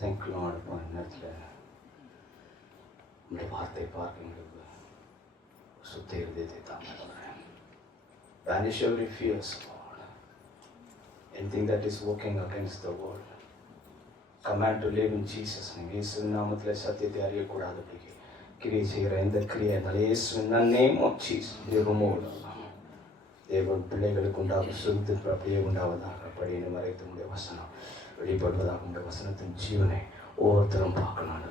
Thank Lord இப்போ நேரத்தில் இந்த வார்த்தை பார்க்க எங்களுக்கு சுத்த இருதயத்தை தாங்க. Banish every fears, Lord. Anything that is working against the world. Command to live in Jesus' name. இயேசுவின் நாமத்தில் சத்தியத்தை அறியக்கூடாதபடிக்கு கிரியை செய்கிற இந்த கிரியை இயேசுவின் name of Jesus remove. தேவன் பிள்ளைகளுக்கு உண்டாகும் சுருத்திற்கு அப்படியே உண்டாவதாக அப்படின்னு மறைத்து உடைய வசனம் வெளிப்படுவதாக உடைய வசனத்தின் ஜீவனை ஒவ்வொருத்தரும் பார்க்கணும்.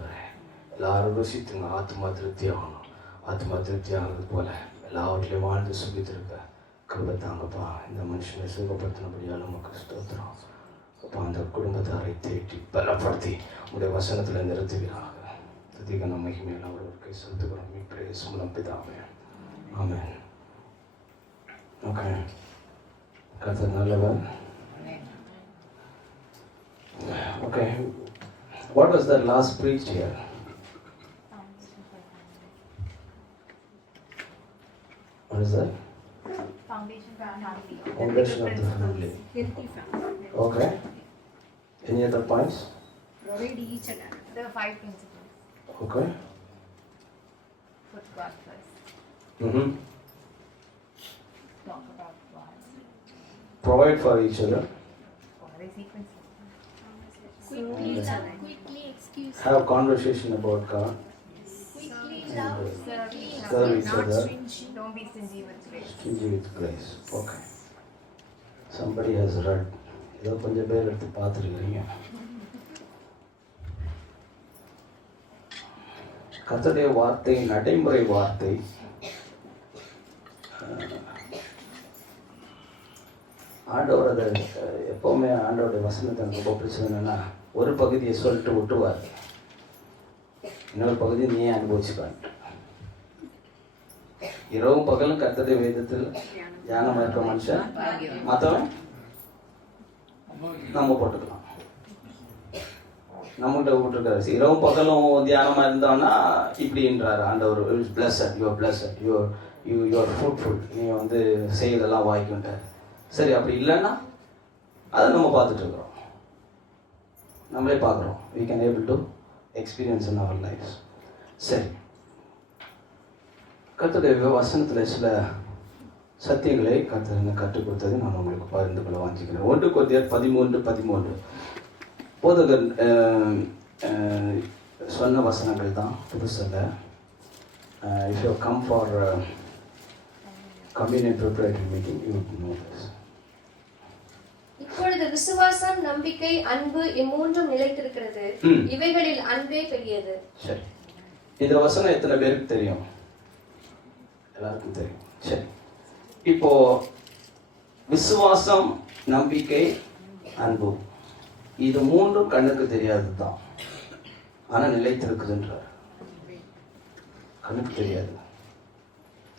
எல்லாரும் ருசித்துங்க. ஆத்மா திருப்தி ஆகணும். ஆத்மா திருப்தி ஆகிறது போல எல்லாவற்றிலையும் வாழ்ந்து சுகித்திருக்க கிருபை தாங்கப்பா. இந்த மனுஷனை சுகப்படுத்தினபடியால் நமக்கு ஸ்தோத்திரம் அப்பா. அந்த குடும்பத்தாரை தேட்டி பலப்படுத்தி உடைய வசனத்தில் நிறுத்துகிறாங்க. அதிக மகிமையெல்லாம் அவர்களுக்கு செலுத்துகிறோம். பிரேஸ் மூலம் பிதாவே ஆமென். ஓகே, கர்த்தர் நல்லவர். Okay, what was the last preach here? What is that? Foundation of the family. Foundation of the family. Healthy family. Okay. Any other points? Provide each and every. There are 5 principles. Okay. Put God first. Talk about God. Provide for each other. What are the sequences? Quickly love, quickly excuse. Have conversation about God. Quickly love, quickly Serve each not other. stingy. Don't be stingy with grace. Stingy with grace. Okay. Somebody has read. ஏதோ கொஞ்சம் பேர் எடுத்து பார்த்துருக்கிறீங்க. கர்த்தருடைய வார்த்தை நடைமுறை வார்த்தை. ஆண்டவர் அதை எப்போவுமே ஆண்டவருடைய வசனத்தை எனக்கு ரொம்ப பிடிச்சது என்னென்னா, ஒரு பகுதியை சொல்லிட்டு விட்டுருவார், இன்னொரு பகுதியை நீயே அனுபவிச்சுக்கான்ட்டு. இரவும் பகலும் கர்த்தருடைய வேதத்தில் தியானமாக இருக்க மனுஷன் மற்றவன் நம்ம போட்டுக்கலாம். நம்மகிட்ட விட்டுருக்காரு. இரவும் பகலும் தியானமாக இருந்தோன்னா இப்படின்றாரு ஆண்டவர், blessed you are blessed you are fruitful, நீ வந்து செய்யறதெல்லாம் வாய்க்குன்ட்டார். சரி, அப்படி இல்லைன்னா அதை நம்ம பார்த்துட்டு இருக்கிறோம், நம்மளே பார்க்குறோம். we can able to experience in our lives. சரி, கர்த்தருடைய வசனத்தில் சில சத்தியங்களை கர்த்தர் கற்றுக் கொடுத்தது நான் உங்களுக்கு பகிர்ந்து கொள்ள வாஞ்சிக்கிறேன். 1 கொரிந்தியர் 13:13 போதகர் சொன்ன வசனங்கள் தான், புதுசல்ல. if you come for communion preparatory meeting you would know this. இப்பொழுது விசுவாசம், நம்பிக்கை, அன்பு இம்மூன்றும் நிலைத்திருக்கிறது. இவைகளில் அன்பே பெரியது. சரி, இந்த வசனம் எத்தனை பேருக்கு தெரியும்? எல்லாருக்கும் தெரியும். சரி, இப்போ விசுவாசம், நம்பிக்கை, அன்பு, இது மூன்றும் கண்ணுக்கு தெரியாது தான், ஆனா நிலைத்திருக்குதுன்றார். கண்ணுக்கு தெரியாது.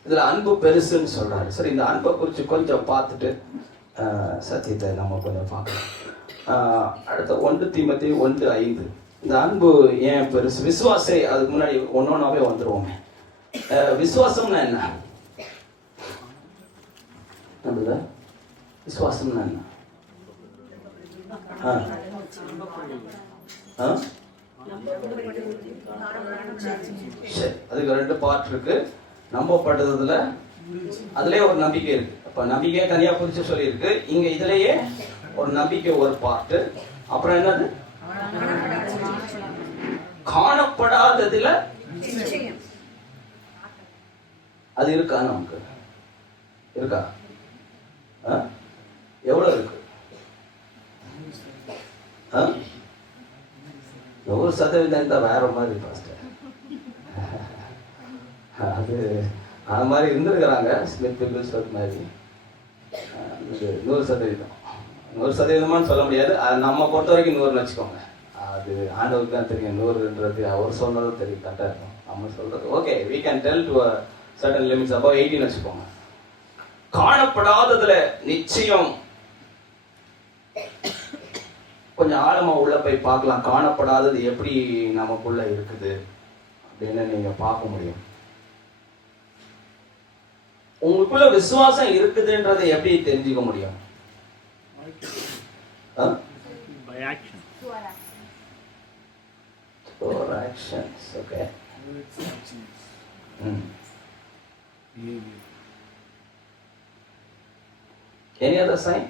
இதுல அன்பு பெருசுன்னு சொல்றாரு. சரி, இந்த அன்பை குறித்து கொஞ்சம் பார்த்துட்டு சத்தியத்தை நம்ம கொஞ்சம் பார்க்கலாம். அடுத்த 1 தீமோத்தேயு 1:5. இந்த அன்பு ஏன் பெருசு? விசுவாசை அதுக்கு முன்னாடி ஒன்னொன்னாவே வந்துருவோமே. விசுவாசம்னா என்ன? நம்மள விசுவாசம்னா என்ன? சரி, அதுக்கு 2 பார்ட் இருக்கு. நம்பப்பட்டதுல அதுலயே ஒரு நம்பிக்கை இருக்கு. அப்ப நம்பிக்கையை தனியா பிரிச்சு சொல்லி இருக்கு. இங்க இதுலயே ஒரு நம்பிக்கை ஒரு பார்ட். அப்புறம் என்னது? காணப்படாததுல அது இருக்கா? நமக்கு இருக்கா? எவ்வளவு இருக்கு? 100% இருந்தா வேற மாதிரி பாஸ்டர். அது மாதிரி இருந்திருக்கிறாங்க ஸ்மித் பில்ஸ் மாதிரி. 100% 100% சொல்ல முடியாது. அது நம்ம பொறுத்த வரைக்கும் 100 வச்சுக்கோங்க. அது ஆண்டவருக்கு தான் தெரியும். 100ன்றது அவர் சொல்றது தெரியும், கரெக்டாக இருக்கும். நம்ம சொல்றது okay, we can tell to a certain limits, above 18 வச்சுக்கோங்க. காணப்படாததுல நிச்சயம் கொஞ்சம் ஆழமா உள்ள போய் பார்க்கலாம். காணப்படாதது எப்படி நமக்குள்ள இருக்குது அப்படின்னு நீங்க பார்க்க முடியும். உங்களுக்குள்ள விசுவாசம் இருக்குதுன்றதை எப்படி தெரிஞ்சுக்க முடியும்? actions, okay. Words, actions, behavior. Any other sign?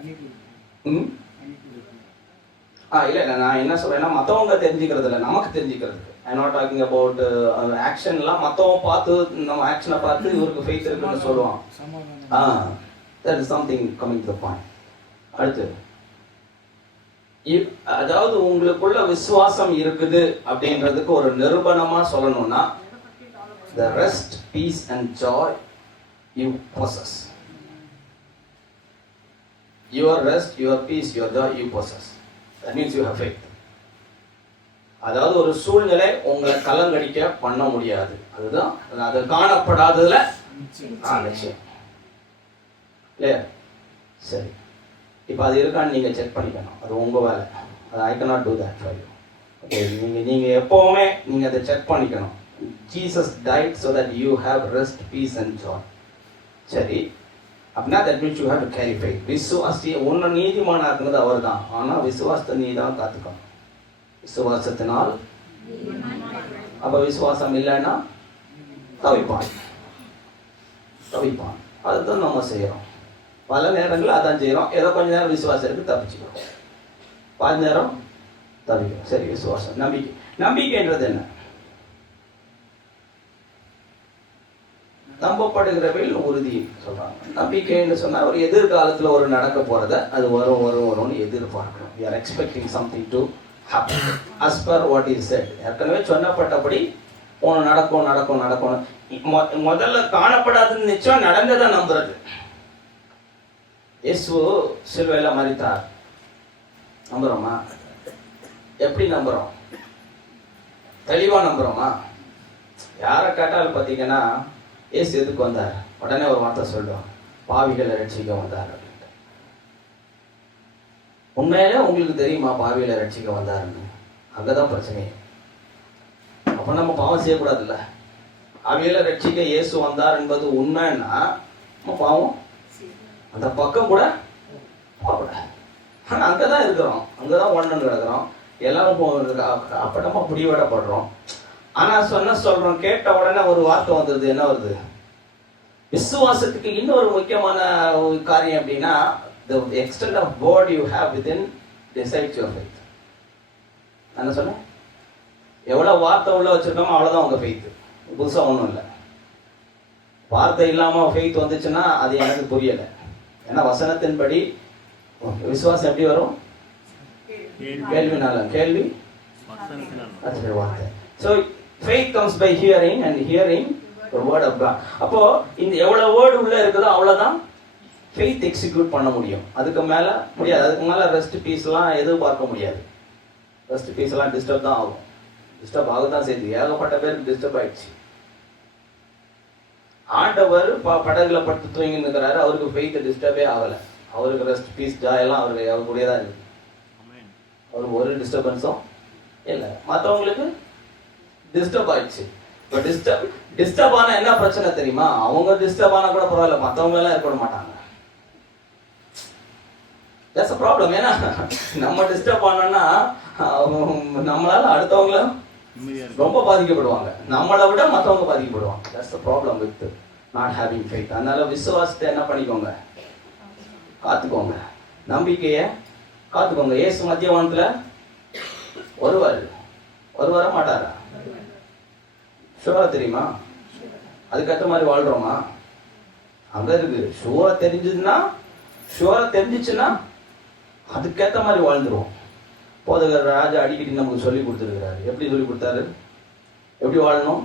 Unable. இல்லை நான் என்ன சொல்றேன்னா மற்றவங்க தெரிஞ்சுக்கிறது இல்லை, நமக்கு தெரிஞ்சுக்கிறது. ஐ நாட் டாக்கிங் அபவுட் ஆக்ஷன்லாம். மற்றவங்க பார்த்து நம்ம ஆக்ஷனை பார்த்து இவருக்கு ஃபெய்த் இருக்குன்னு சொல்லுவான். That is something coming to the point. அடுத்து, அதாவது உங்களுக்குள்ள விசுவாசம் இருக்குது அப்படின்றதுக்கு ஒரு நிரூபணமா சொல்லணும்னா, the rest, peace and joy you possess. Your rest, your peace, your joy you possess. That means you have faith. அதாவது ஒரு சூழ்நிலை உங்களை கலங்கடிக்க பண்ண முடியாது. அதுதான் அது காணப்படாததுல நிச்சயம் இல்லையா? சரி, இப்போ அது இருக்கான்னு நீங்கள் செக் பண்ணிக்கணும். அது உங்கள் வேலை. அது ஐ cannot do that for you. Okay, நீங்கள் எப்போவுமே நீங்கள் அதை செக் பண்ணிக்கணும். Jesus died so that you have rest, peace and joy. சரி, அப்படின்னா that means you have to carry faith. விசுவாசி உன்னை நீதிமானா இருக்கிறது அவர் தான். ஆனால் விசுவாசத்தை நீ தான் காத்துக்கணும். விசுவாசத்தினால், அப்போ விசுவாசம் இல்லைன்னா தவிப்பான். அதுதான் நம்ம செய்கிறோம். பல நேரங்களில் அதான் செய்கிறோம். ஏதோ கொஞ்ச நேரம் விசுவாசம் இருக்கு, தப்பிச்சுக்கிறோம். பாதி நேரம் தவிக்கிறோம். சரி, விசுவாசம், நம்பிக்கை. நம்பிக்கைன்றது என்ன? நம்பப்படுகிறவையில் உறுதி சொல்றாங்க. நம்பிக்கைன்னு சொன்னா ஒரு எதிர்காலத்தில் ஒரு நடக்க போறத அது வரும்னு எதிர்பார்க்கணும். we are expecting something to happen as per what is said. ஏற்கனவே சொன்னப்பட்டபடி ஒன்று நடக்கும். முதல்ல காணப்படாதுன்னு நிச்சயம் நடந்ததை நம்புறது. இயேசு சிலுவையில் மரித்தார், நம்புறோமா? எப்படி நம்புறோம்? தெளிவா நம்புறோமா? யாரை கேட்டாலும் பார்த்தீங்கன்னா இயேசு எதுக்கு வந்தார், உடனே ஒரு வார்த்தை சொல்லுவோம், பாவிகளை ரட்சிக்க வந்தார் அப்படின்ட்டு. உண்மையிலே உங்களுக்கு தெரியுமா பாவிகளை ரட்சிக்க வந்தாருன்னு? அங்கதான் பிரச்சனை. அப்ப நம்ம பாவம் செய்யக்கூடாதுல்ல. பாவிகளை ரட்சிக்க இயேசு வந்தார் என்பது உண்மைன்னா நம்ம பாவம் அந்த பக்கம் கூட போகக்கூடாது. ஆனால் அங்கதான் இருக்கிறோம், அங்கதான் ஒன்று கிடக்கிறோம், எல்லாரும் அப்பட்டமா பிடிவிடப்படுறோம். ஆனா சொல்றோம், கேட்ட உடனே ஒரு வார்த்தை வந்தது. என்ன வருது? விசுவாசத்துக்கு இன்னொரு முக்கியமான காரியம் அப்படின்னா, the extent of word you have within decides your faith. என்ன சொன்னேன்? எவ்வளவு வார்த்தை உள்ள வச்சிருக்கோமோ அவ்வளவுதான் உங்க ஃபெய்த். புதுசா ஒன்றும் இல்லை. வார்த்தை இல்லாம ஃபெய்த் வந்துச்சுன்னா அது எனக்கு புரியலை. ஏன்னா வசனத்தின்படி விசுவாசம் எப்படி வரும்? கேள்வினால. கேள்வி அது வார்த்தை. So faith comes by hearing and hearing the word of God. அப்போ இந்த எவ்வளவு வேர்டு உள்ள இருக்குதோ அவ்வளவுதான் faith எக்ஸிக்யூட் பண்ண முடியும். அதுக்கு மேல முடியாது. அதுக்கு மேல ரெஸ்ட் பீஸ்லாம் எதிர்பார்க்க முடியாது. ரெஸ்ட் பீஸ்லாம் டிஸ்டர்ப் தான் ஆகும். டிஸ்டர்ப் ஆகதான் செய்யுது. ஏகப்பட்ட பேருக்கு டிஸ்டர்ப் ஆயிடுச்சு. ஆண்டவர் படகுல பட்டு தூங்கி இருக்கிறாரு, அவருக்கு ஃபெய்த் டிஸ்டர்பே ஆகல. அவருக்கு ரெஸ்ட் பீஸ் ஜாய் எல்லாம் அவர் கூடயேதான் இருக்கு. அவருக்கு ஒரு டிஸ்டர்பன்ஸும் இல்லை. மற்றவங்களுக்கு டிஸ்டர்ப் ஆயிடுச்சு. இப்போ டிஸ்டர்ப் ஆனா என்ன பிரச்சனை தெரியுமா? அவங்க டிஸ்டர்ப் ஆனா கூட பரவாயில்ல, மற்றவங்க எல்லாம் ஏற்பட மாட்டாங்க. That's a problem. ஏன்னா நம்ம டிஸ்டர்ப் ஆனோம்னா நம்மளால அடுத்தவங்கள ரொம்ப பாதிக்கப்படுவாங்க. நம்மளை விட மற்றவங்க பாதிக்கப்படுவாங்க. That's the problem with not having faith. அதனால விசுவாசத்தை என்ன பண்ணிக்கோங்க? காத்துக்கோங்க. நம்பிக்கையை காத்துக்கோங்க. இயேசு மத்தியவானத்துல வருவாரா மாட்டாரா? ஷூரா தெரியுமா? அதுக்கேற்ற மாதிரி வாழ்றோமா? அங்க இருக்கு. ஷூரா தெரிஞ்சிச்சுன்னா அதுக்கேற்ற மாதிரி வாழ்ந்துருவோம். போதகர் ராஜா அடிக்கடி நமக்கு சொல்லி கொடுத்துருக்கிறாரு. எப்படி சொல்லி கொடுத்தாரு? எப்படி வாழணும்?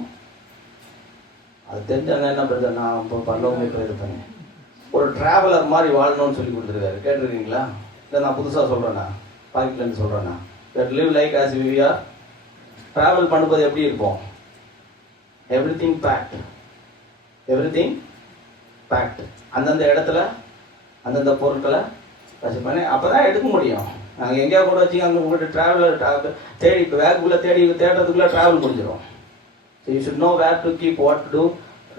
அது தெரிஞ்சாங்க என்ன பண்ணுறது? நான் இப்போ பரலோகமே போயிருப்பேன். ஒரு டிராவலர் மாதிரி வாழணும்னு சொல்லி கொடுத்துருக்காரு. கேட்டிருக்கீங்களா? இல்லை நான் புதுசாக சொல்கிறேன்னா, பாக்கிலேருந்து சொல்கிறேன்னா, live like as we are. Travel பண்ணும்போது எப்படி இருப்போம்? Everything packed. அந்தந்த இடத்துல அந்தந்த பொருட்களை வச்சு பண்ணி அப்போ தான் எடுக்க முடியும். நாங்கள் எங்கேயா கூட வச்சு அங்கே உங்கள்கிட்ட ட்ராவலர் தேடி வேக்குள்ளே தேடுறதுக்குள்ளே ட்ராவல் முடிஞ்சிடும். So you should know where to keep what to do.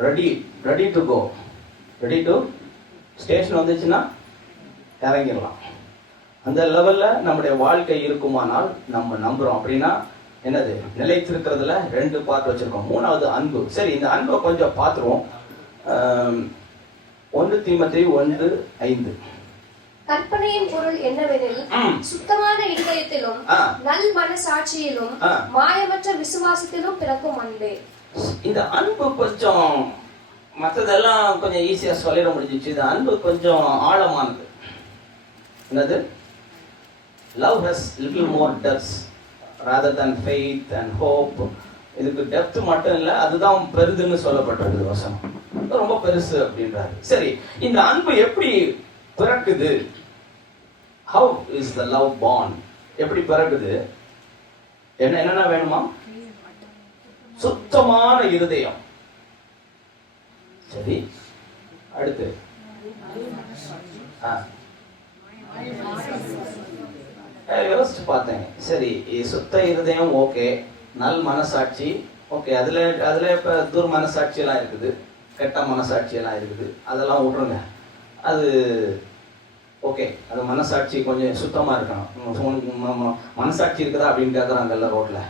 Ready to go. Ready to station வந்துச்சுன்னா இறங்கிடலாம். அந்த லெவல்ல நம்முடைய வாழ்க்கை இருக்குமானால் நம்ம நம்புறோம். அப்படின்னா என்னது? நிலைத்திருக்கிறதுல 2 பார்ட் வச்சிருக்கோம். 3வது அன்பு. சரி, இந்த அன்பை கொஞ்சம் பார்த்துருவோம். 1 தீமோத்தேயு 1:5. கற்பனையின் பொருள் என்னவெனில், சுத்தமான இதயத்திலும் நல் மனசாட்சியிலும் மாயமற்ற விசுவாசத்திலும் பிறக்கும் அன்பே. இந்த அன்பு கொஞ்சம் மற்றதெல்லாம் கொஞ்சம் ஈஸியா சொல்லிட முடிஞ்சிச்சு. இந்த அன்பு கொஞ்சம் ஆழமானது. என்னது? Love has little more depths rather than faith and hope. இதுக்கு டெப்த் மட்டும் இல்லை, அதுதான் பெரிதுன்னு சொல்லப்பட்டிருக்குது வசனம். ரொம்ப பெருசு அப்படின்றாரு. சரி, இந்த அன்பு எப்படி பிறக்குது? How is the love born? எப்படி பிறக்குது? என்னென்ன வேணுமா? சுத்தமான இருதயம். சரி, அடுத்து யோசிச்சு பார்த்தேன். சரி, சுத்த இருதயம் ஓகே, நல் மனசாட்சி ஓகே, அதுல இப்ப துர் மனசாட்சி எல்லாம் இருக்குது, கெட்ட மனசாட்சி எல்லாம் இருக்குது, அதெல்லாம் விட்டுருங்க. அது ஓகே, அது மனசாட்சி கொஞ்சம் சுத்தமா இருக்கணும். மனசாட்சி இருக்குதா அப்படின்னு கேட்குறாங்கல்ல ரோட்ல.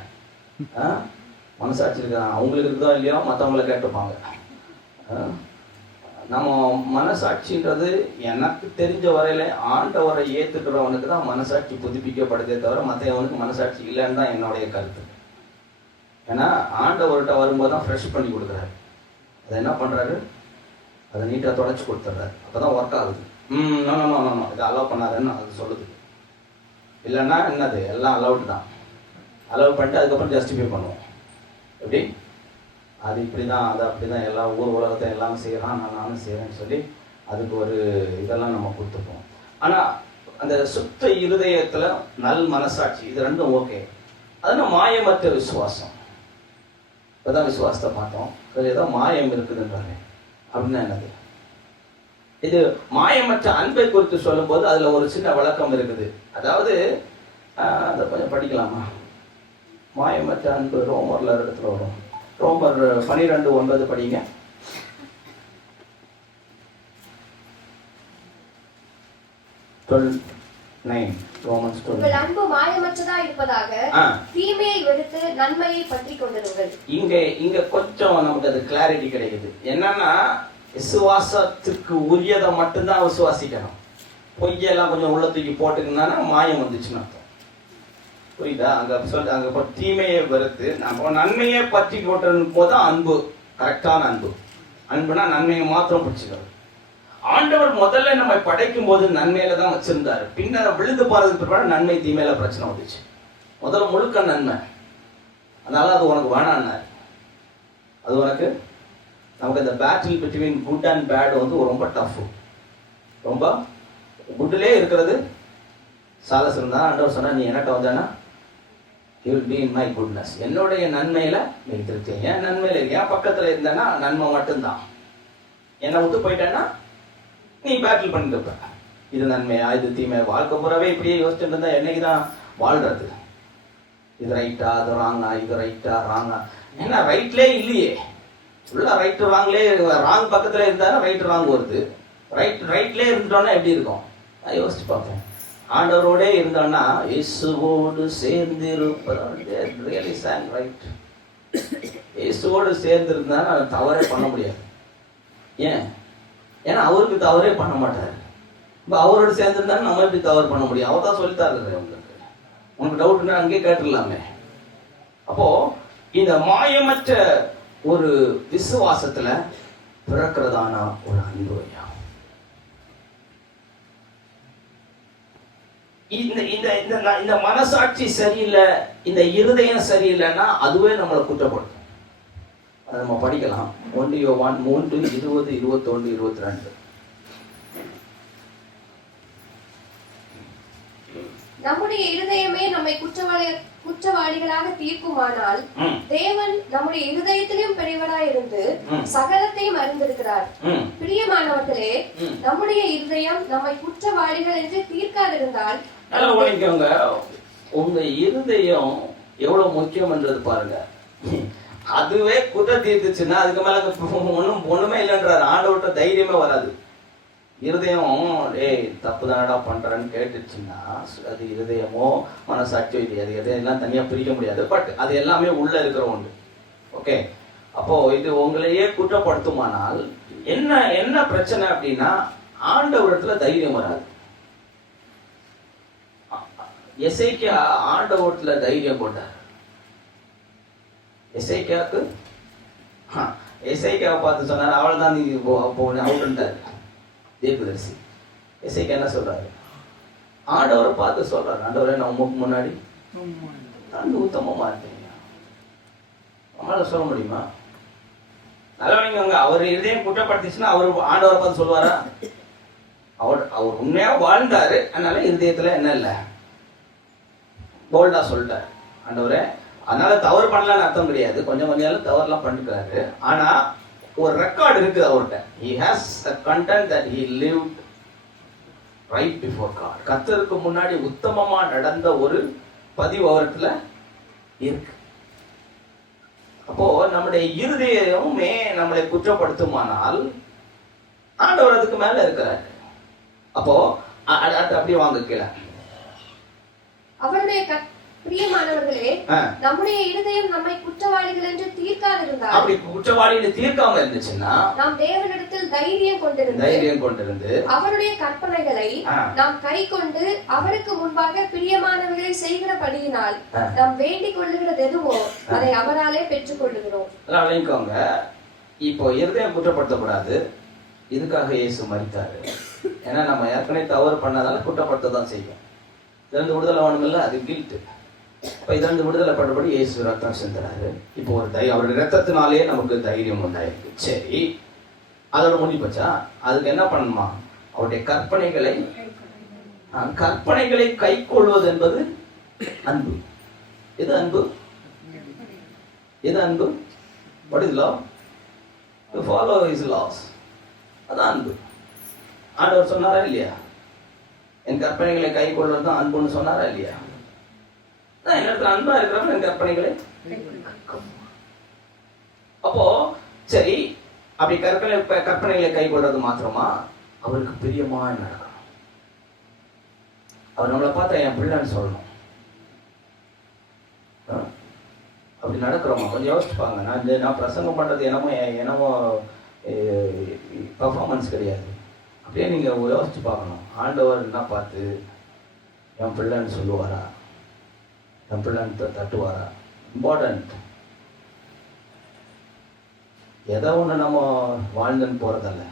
மனசாட்சி இருக்குதா? அவங்களுக்கு இருக்குதோ இல்லையோ மற்றவங்கள கேட்டுப்பாங்க. நம்ம மனசாட்சின்றது எனக்கு தெரிஞ்ச வரையில ஆண்டவரை ஏத்துக்கிறவனுக்கு தான் மனசாட்சி புதுப்பிக்கப்படுதே தவிர மற்றவனுக்கு மனசாட்சி இல்லைன்னு தான் என்னுடைய கருத்து. ஏன்னா ஆண்டவர்கிட்ட வரும்போது தான் ஃப்ரெஷ் பண்ணி கொடுக்குறாரு. அதை என்ன பண்றாரு? அதை நீட்டாக தொடச்சி கொடுத்துட்றாரு. அப்போதான் ஒர்க் ஆகுது. இதை அலோவ் பண்ணாதுன்னு அது சொல்லுது. இல்லைன்னா என்னது? எல்லாம் அலௌட் தான். அலோவ் பண்ணிட்டு அதுக்கப்புறம் ஜஸ்டிஃபை பண்ணுவோம். எப்படி? அது இப்படி தான், அது அப்படி தான், எல்லா உலகத்தை எல்லாம் செய்கிறான், நானும் செய்கிறேன்னு சொல்லி அதுக்கு ஒரு இதெல்லாம் நம்ம கொடுத்துப்போம். ஆனால் அந்த சுத்த இருதயத்தில் நல் மனசாட்சி இது 2 ஓகே. அதனால் மாயமற்ற விசுவாசம். இப்போதான் விசுவாசத்தை பார்த்தோம். அதில் ஏதோ மாயம் இருக்குதுன்றாங்க. அப்படின்னா என்னது? இது மாயமற்ற அன்பை குறித்து சொல்லும் போது அதுல ஒரு சின்ன விளக்கம் இருக்குது. அதாவது அதை கொஞ்சம் படிக்கலாமா? மாயமற்ற அன்பு ரோமர்ல இடத்துல வரும். ரோமர் 12:9 படிங்க. உங்கள் அன்பு மாயமற்றதா இருப்பதாக தீமையை வெறுத்து நன்மையை பற்றி கொண்டிருங்கள். இங்க கொஞ்சம் நமக்கு அது கிளாரிட்டி கிடைக்குது. என்னன்னா விசுவாசத்துக்கு உரியதை மட்டும்தான் விசுவாசிக்கணும். பொய்யெல்லாம் கொஞ்சம் உள்ள தூக்கி போட்டுக்கினா மாயம் வந்துச்சுன்னு அர்த்தம். புரியுதா? அங்க தீமையை வெறுத்து நம்ம நன்மையை பற்றி கொண்டிருக்கும் போதுதான் அன்பு, கரெக்டான அன்பு. அன்புனா நன்மையை மாத்திரம் பிடிச்சிக்கிறது. ஆண்டவர் முதல்ல நம்ம படைக்கும் போது நன்மையில தான் வச்சிருந்தாரு. பின்னர் விழுந்து போறதுக்கு பிற்பாடு நன்மை தீமையில பிரச்சனை வந்துச்சு. முதல்ல முழுக்க நன்மை, அதனால அது உனக்கு வேணான்னாரு. அது உனக்கு நமக்கு இந்த battle between good and bad வந்து ரொம்ப டஃப். ரொம்ப குட்லே இருக்கிறது சால சிறந்தா. ஆண்டவர் சொன்னா, நீ என்கிட்ட வந்தேன்னா you will be in my goodness. என்னுடைய நன்மையில நீ திருப்தி. என் நன்மையில என் பக்கத்துல இருந்தேன்னா நன்மை மட்டும்தான். என்னை விட்டு போயிட்டேன்னா நீ பேட்டில் பண்ணிட்டு இருப்ப. இது நன்மையா இது தீமையா? வாழ்க்கை பூராவே இப்படியே யோசிச்சுட்டு இருந்தா என்னைக்குதான் வாழ்றது? இது ரைட்டா அது ராங்கா, இது ரைட்டா ராங்கா? ஏன்னா ரைட்லே இல்லையே. உள்ள ரைட்டு ராங்லே, ராங் பக்கத்துல இருந்தாலும் ரைட்டு ராங் வருது. ரைட்லே இருந்தோம்னா எப்படி இருக்கும்? நான் யோசிச்சு பார்ப்பேன். ஆண்டவரோட இருந்தோம்னா இயேசுவோடு சேர்ந்து ரியலி சாங் ரைட். இயேசுவோடு சேர்ந்து இருந்தா தவறே பண்ண முடியாது. ஏன்னா அவருக்கு தவறே பண்ண மாட்டாரு. இப்போ அவரோடு சேர்ந்துருந்தா நம்ம எப்படி தவறு பண்ண முடியும்? அவர் தான் சொல்லித்தாரு. உனக்கு டவுட்னா அங்கேயே கேட்டுடலாமே. அப்போ இந்த மாயமற்ற ஒரு விசுவாசத்துல பிறக்கிறதான ஒரு அன்பு. இந்த மனசாட்சி சரியில்லை, இந்த இருதயம் சரியில்லைன்னா அதுவே நம்மளை குற்றப்படுத்தும். அதை நம்ம படிக்கலாம். 1 யோவான் 3:20, 21, 22. நம்முடைய இருதயமே நம்மை குற்றவாளிகளாக தீர்க்குமானால் தேவன் நம்முடைய இருதயத்திலும் பெரியவராய் இருந்து சகலத்தையும் அறிந்திருக்கிறார். பிரியமானவர்களே, நம்முடைய இருதயம் நம்மை குற்றவாளிகள் என்று தீர்க்காதிருந்தால், உங்க இருதயம் எவ்வளவு முக்கியம் என்றது பாருங்க. அதுவே குற்றம் தீர்த்துச்சுன்னா அதுக்கு மேல ஒண்ணுமே இல்லைன்றாரு. ஆண்டவர்கிட்ட தைரியமே வராது. இருதயம் ஏய் தப்பு தானடா பண்றேன்னு கேட்டுச்சுன்னா அது இருதயமோ மனசாட்சியோ இது அது எதையெல்லாம் தனியா பிரிக்க முடியாது. பட் அது எல்லாமே உள்ள இருக்கிற ஒன்று. ஓகே, அப்போ இது உங்களையே குற்றப்படுத்துமானால் என்ன என்ன பிரச்சனை அப்படின்னா ஆண்டவரத்துல தைரியம் வராது. எசேக்கியா ஆண்டவரத்துல தைரியம் கொண்டார். எசேக்கியாவுக்கு எசேக்கியாவை பார்த்து சொன்னார், அவள் தான் நீ அவுட்டாரு தீர்க்கதரிசி. எசேக்கியா என்ன சொல்றாரு? ஆண்டவரை பார்த்து சொல்றாரு, ஆண்டவரே நான் உமக்கு முன்னாடி நான் உத்தமமா இருக்கேன். நம்மளால சொல்ல முடியுமா? நல்லவங்க அவர் இதயம் குற்றப்படுத்திச்சுன்னா அவர் ஆண்டவரை பார்த்து சொல்லுவாரா? அவர் உண்மையா வாழ்ந்தாரு, அதனால இருதயத்துல என்ன இல்லை போல்டா சொல்லிட்டாரு ஆண்டவரே. அதனால தவறு பண்ணலான்னு அர்த்தம் கிடையாது, கொஞ்சம் கொஞ்சம் தவறுலாம் பண்ணிருக்காரு. ஆனா ஒரு ரெக்கார்டு இருக்கு அவர்கிட்ட. he has a content that he lived right before God. கர்த்தருக்கு முன்னாடி உத்தமமா நடந்த ஒரு பதிவு அவர்கிட்ட இருக்கு. அப்போ நம்முடைய இருதயமே நம்மளை குற்றப்படுத்துமானால் ஆண்டவர் அதுக்கு மேல இருக்கிறார். அப்போ அப்படியே வாங்க கீழே. அவருடைய பிரியமானவர்களே, நம்முடைய இருதயம் நம்மை குற்றவாளிகள் என்று தீர்க்காதிருந்தால், அப்படி குற்றவாளிகளை தீர்க்காம இருந்துச்சுன்னா நாம் தேவனிடத்தில் தைரியம் கொண்டிருந்து அவருடைய கற்பனைகளை நாம் கைக்கொண்டு அவருக்கு முன்பாக பிரியமானவர்களை செய்கிறபடியினால் நாம் வேண்டிக் கொள்ளுகிறது எதுவோ அதை அவராலே பெற்றுக் கொள்ளுகிறோம். விளங்கிக்கோங்க. இப்போ இருதயம் குற்றப்படுத்தக்கூடாது, இதுக்காக இயேசு மரித்தாரு. ஏன்னா நம்ம ஏற்கனவே தவறு பண்ணதால குற்றப்படுத்ததான் செய்யும். இதிலிருந்து விடுதலை வேணுமில்ல, அது கில்ட். இப்போ இதிலிருந்து விடுதலை பண்றபடி இயேசு ரத்தம் செஞ்சுறாரு. இப்போ ஒரு அவருடைய ரத்தத்தினாலே நமக்கு தைரியம் உண்டாயிருக்கு. சரி, அதோட முடிப்பச்சா அதுக்கு என்ன பண்ணணுமா? அவருடைய கற்பனைகளை கை கொள்வது என்பது அன்பு. எது அன்பு? எது அன்பு? What is love? To follow his laws. அதான் அன்பு. ஆண்டவர் சொன்னாரா இல்லையா? என் கற்பனைகளை கை கொள்வது தான் அன்புன்னு சொன்னாரா இல்லையா? என் இடத்துல அன்பா இருக்கிறவங்க என் கற்பனைகளை. அப்போ சரி, அப்படி கற்பனைகளை கை கொள்றது மாத்திரமா? அவருக்கு பிரியமா நடக்கணும். அவர் நம்மளை பார்த்தா என் பிள்ளைன்னு சொல்லணும். அப்படி நடக்கிறோமா? கொஞ்சம் யோசிச்சுப்பாங்க. நான் பிரசங்கம் பண்றது என்னமோ பர்ஃபார்மன்ஸ் கிடையாது. அப்படியே நீங்க யோசிச்சு பார்க்கணும். ஆண்டவர் என்ன பார்த்து என் பிள்ளைன்னு சொல்லுவாரா, என் பிள்ளைன்னு தட்டுவாரா? இம்பார்ட்டன்ட். ஏதோ ஒன்று நம்ம வாழ்ந்துன்னு போறதல்ல.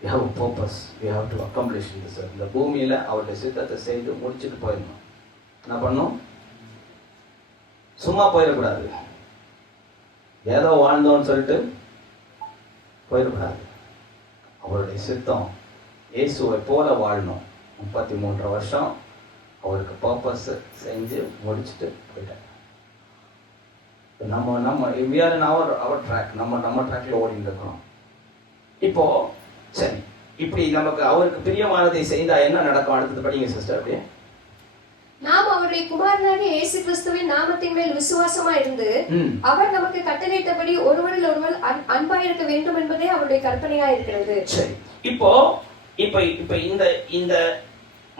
we have a purpose, we have to accomplish this. இந்த பூமியில அவருடைய சித்தத்தை செய்து முடிச்சுட்டு போயிடணும். என்ன பண்ணணும்? சும்மா போயிடக்கூடாது. ஏதோ வாழ்ந்தோன்னு சொல்லிட்டு போயிடக்கூடாது. அவருடைய சித்தம் இயேசுவை போல வாழணும். 33 வருஷம் அவருக்கு பர்பஸ் செஞ்சு முடிச்சுட்டு போயிட்டார். நம்ம we are in our track. நம்ம ட்ராக்ல ஓடிட்டு இருக்கோம். இப்போ சரி, இப்படி நமக்கு அவருக்கு பிரியமானதை செய்தா என்ன நடக்கும்? அடுத்தது படிங்க சிஸ்டர். அப்படியே நாம் அவருடைய குமாரனாகிய இயேசு கிறிஸ்துவின் நாமத்தின் மேல் விசுவாசமா இருந்து அவர் நமக்கு கட்டளையிட்டபடி ஒருவரில் ஒருவர் அன்பாயிருக்க வேண்டும் என்பதே அவருடைய கற்பனையா இருக்கிறது. சரி, இப்போ இந்த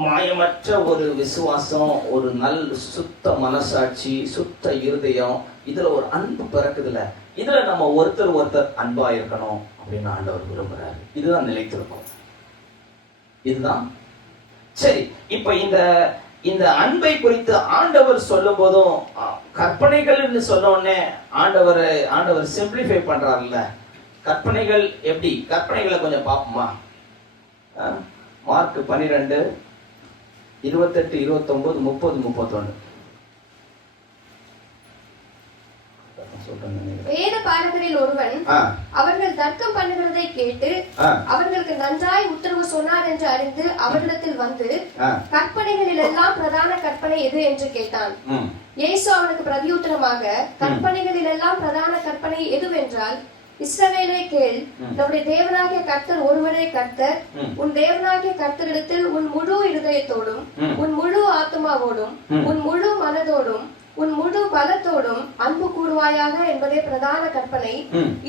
மாயமற்ற ஒரு விசுவாசம், ஒரு சுத்த மனசாட்சி, சுத்த இருதயம், இதுல ஒரு அன்பு பிறக்குதுல, இதுல நம்ம ஒருத்தர் அன்பா இருக்கணும் அப்படின்னு ஆண்டவர் விரும்புறாரு. இதுதான் நிலைத்திருக்கும். இதுதான் சரி. இப்ப இந்த அன்பை குறித்து ஆண்டவர் சொல்லும் போதும் கற்பனைகள் சொன்ன உடனே ஆண்டவர் சிம்பிளிஃபை பண்றாருல்ல. கற்பனைகள் எப்படி? கற்பனைகளை கொஞ்சம் பார்ப்போமா? மார்க் 12 28 29 30 31 வேத பாரகரில் ஒருவன் அவர்கள் தர்க்கம் பண்ணுகிறதை கேட்டு அவர்களுக்கு நன்றாய் உத்தரவு சொன்னார் என்று அறிந்து அவர்களிடத்தில் வந்து கற்பனைகளில் எல்லாம் பிரதான கற்பனை எது என்று கேட்டான். இயேசு அவனுக்கு பிரதியுத்தரமாக, கற்பனைகளில் எல்லாம் பிரதான கற்பனை எதுவென்றால், இஸ்ரவேலே கேள், நம்முடைய தேவனாகிய கர்த்தர் ஒருவரே கர்த்தர். உன் தேவனாகிய கர்த்தரிடத்தில் உன் முழு இருதயத்தோடும் உன் முழு ஆத்மாவோடும் உன் முழு மனதோடும் உன் முழு பலத்தோடும் அன்பு கூறுவாயாக என்பதே பிரதான கற்பனை.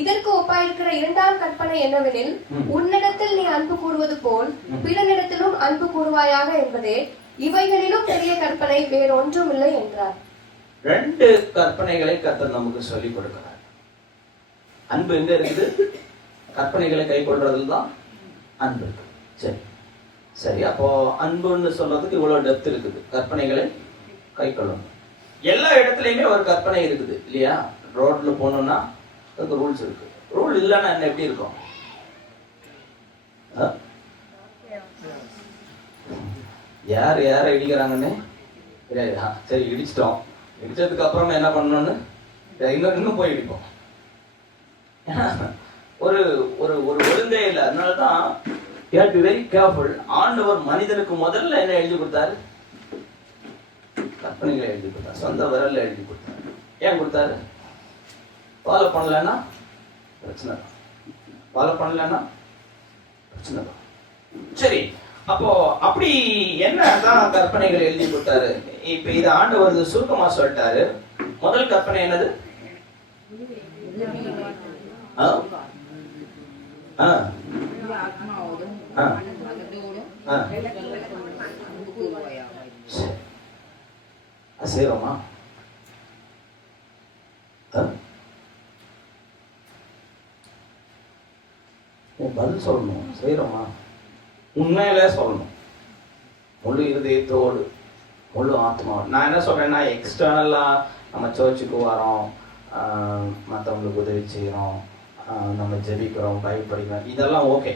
இதற்கு ஒப்பாயிருக்கிற இரண்டாம் கற்பனை என்னவெனில், உன்னிடத்தில் நீ அன்பு கூறுவது போல் பிறனிடத்திலும் அன்பு கூறுவாயாக என்பதே. இவைகளிலும் பெரிய கற்பனை வேறொன்றும் இல்லை என்றார். 2 கற்பனைகளை கர்த்தர் நமக்கு சொல்லிக் கொடுக்கிறார். அன்பு எங்க இருக்குது? கற்பனைகளை கை கொள்றதுல தான் அன்பு இருக்கு. சரி சரி, அப்போ அன்புன்னு சொல்றதுக்கு இவ்வளவு டெப்த் இருக்குது. கற்பனைகளை கை கொள்ளணும். எல்லா இடத்துலயுமே ஒரு கற்பனை இருக்குது இல்லையா? ரோட்ல போனோம்னா அதுக்கு ரூல்ஸ் இருக்கு. ரூல் இல்லைன்னா என்ன எப்படி இருக்கும்? யார் யாரை இடிக்கிறாங்கன்னு சரி இடிச்சிட்டோம், இடிச்சதுக்கு அப்புறம் என்ன பண்ணணும்னு இன்னும் போய் இடிப்போம். ஒரு ஒரு ஒரு ஒழுங்கே இல்லை. அதனாலதான் you have to be very careful. ஆண்டவர் மனிதனுக்கு முதல்ல என்ன எழுதி கொடுத்தாரு? கற்பனைகளை எழுதி கொடுத்தாரு. சொந்த விரல்ல எழுதி கொடுத்தாரு. ஏன் கொடுத்தாரு? ஃபாலோ பண்ணலன்னா பிரச்சனை தான். ஃபாலோ பண்ணலன்னா பிரச்சனை தான். சரி, அப்போ அப்படி என்னதான் கற்பனைகளை எழுதி கொடுத்தாரு? இப்ப இதை ஆண்டவர் சுருக்கமா சொல்லிட்டாரு. முதல் கற்பனை என்னது? செய்யறோமா? பதில் சொல்லணும். செய்யறோமா? உண்மையிலே சொல்லணும். முழு இருதயத்தோடு, முழு ஆத்மா. நான் என்ன சொல்றேன்னா, எக்ஸ்டர்னலா நம்ம சர்ச்சுக்கு வரோம், மற்றவங்களுக்கு உதவி செய்யறோம், நம்ம ஜெபிக்கிறோம், பைபிள் படிக்கிறோம், இதெல்லாம் ஓகே.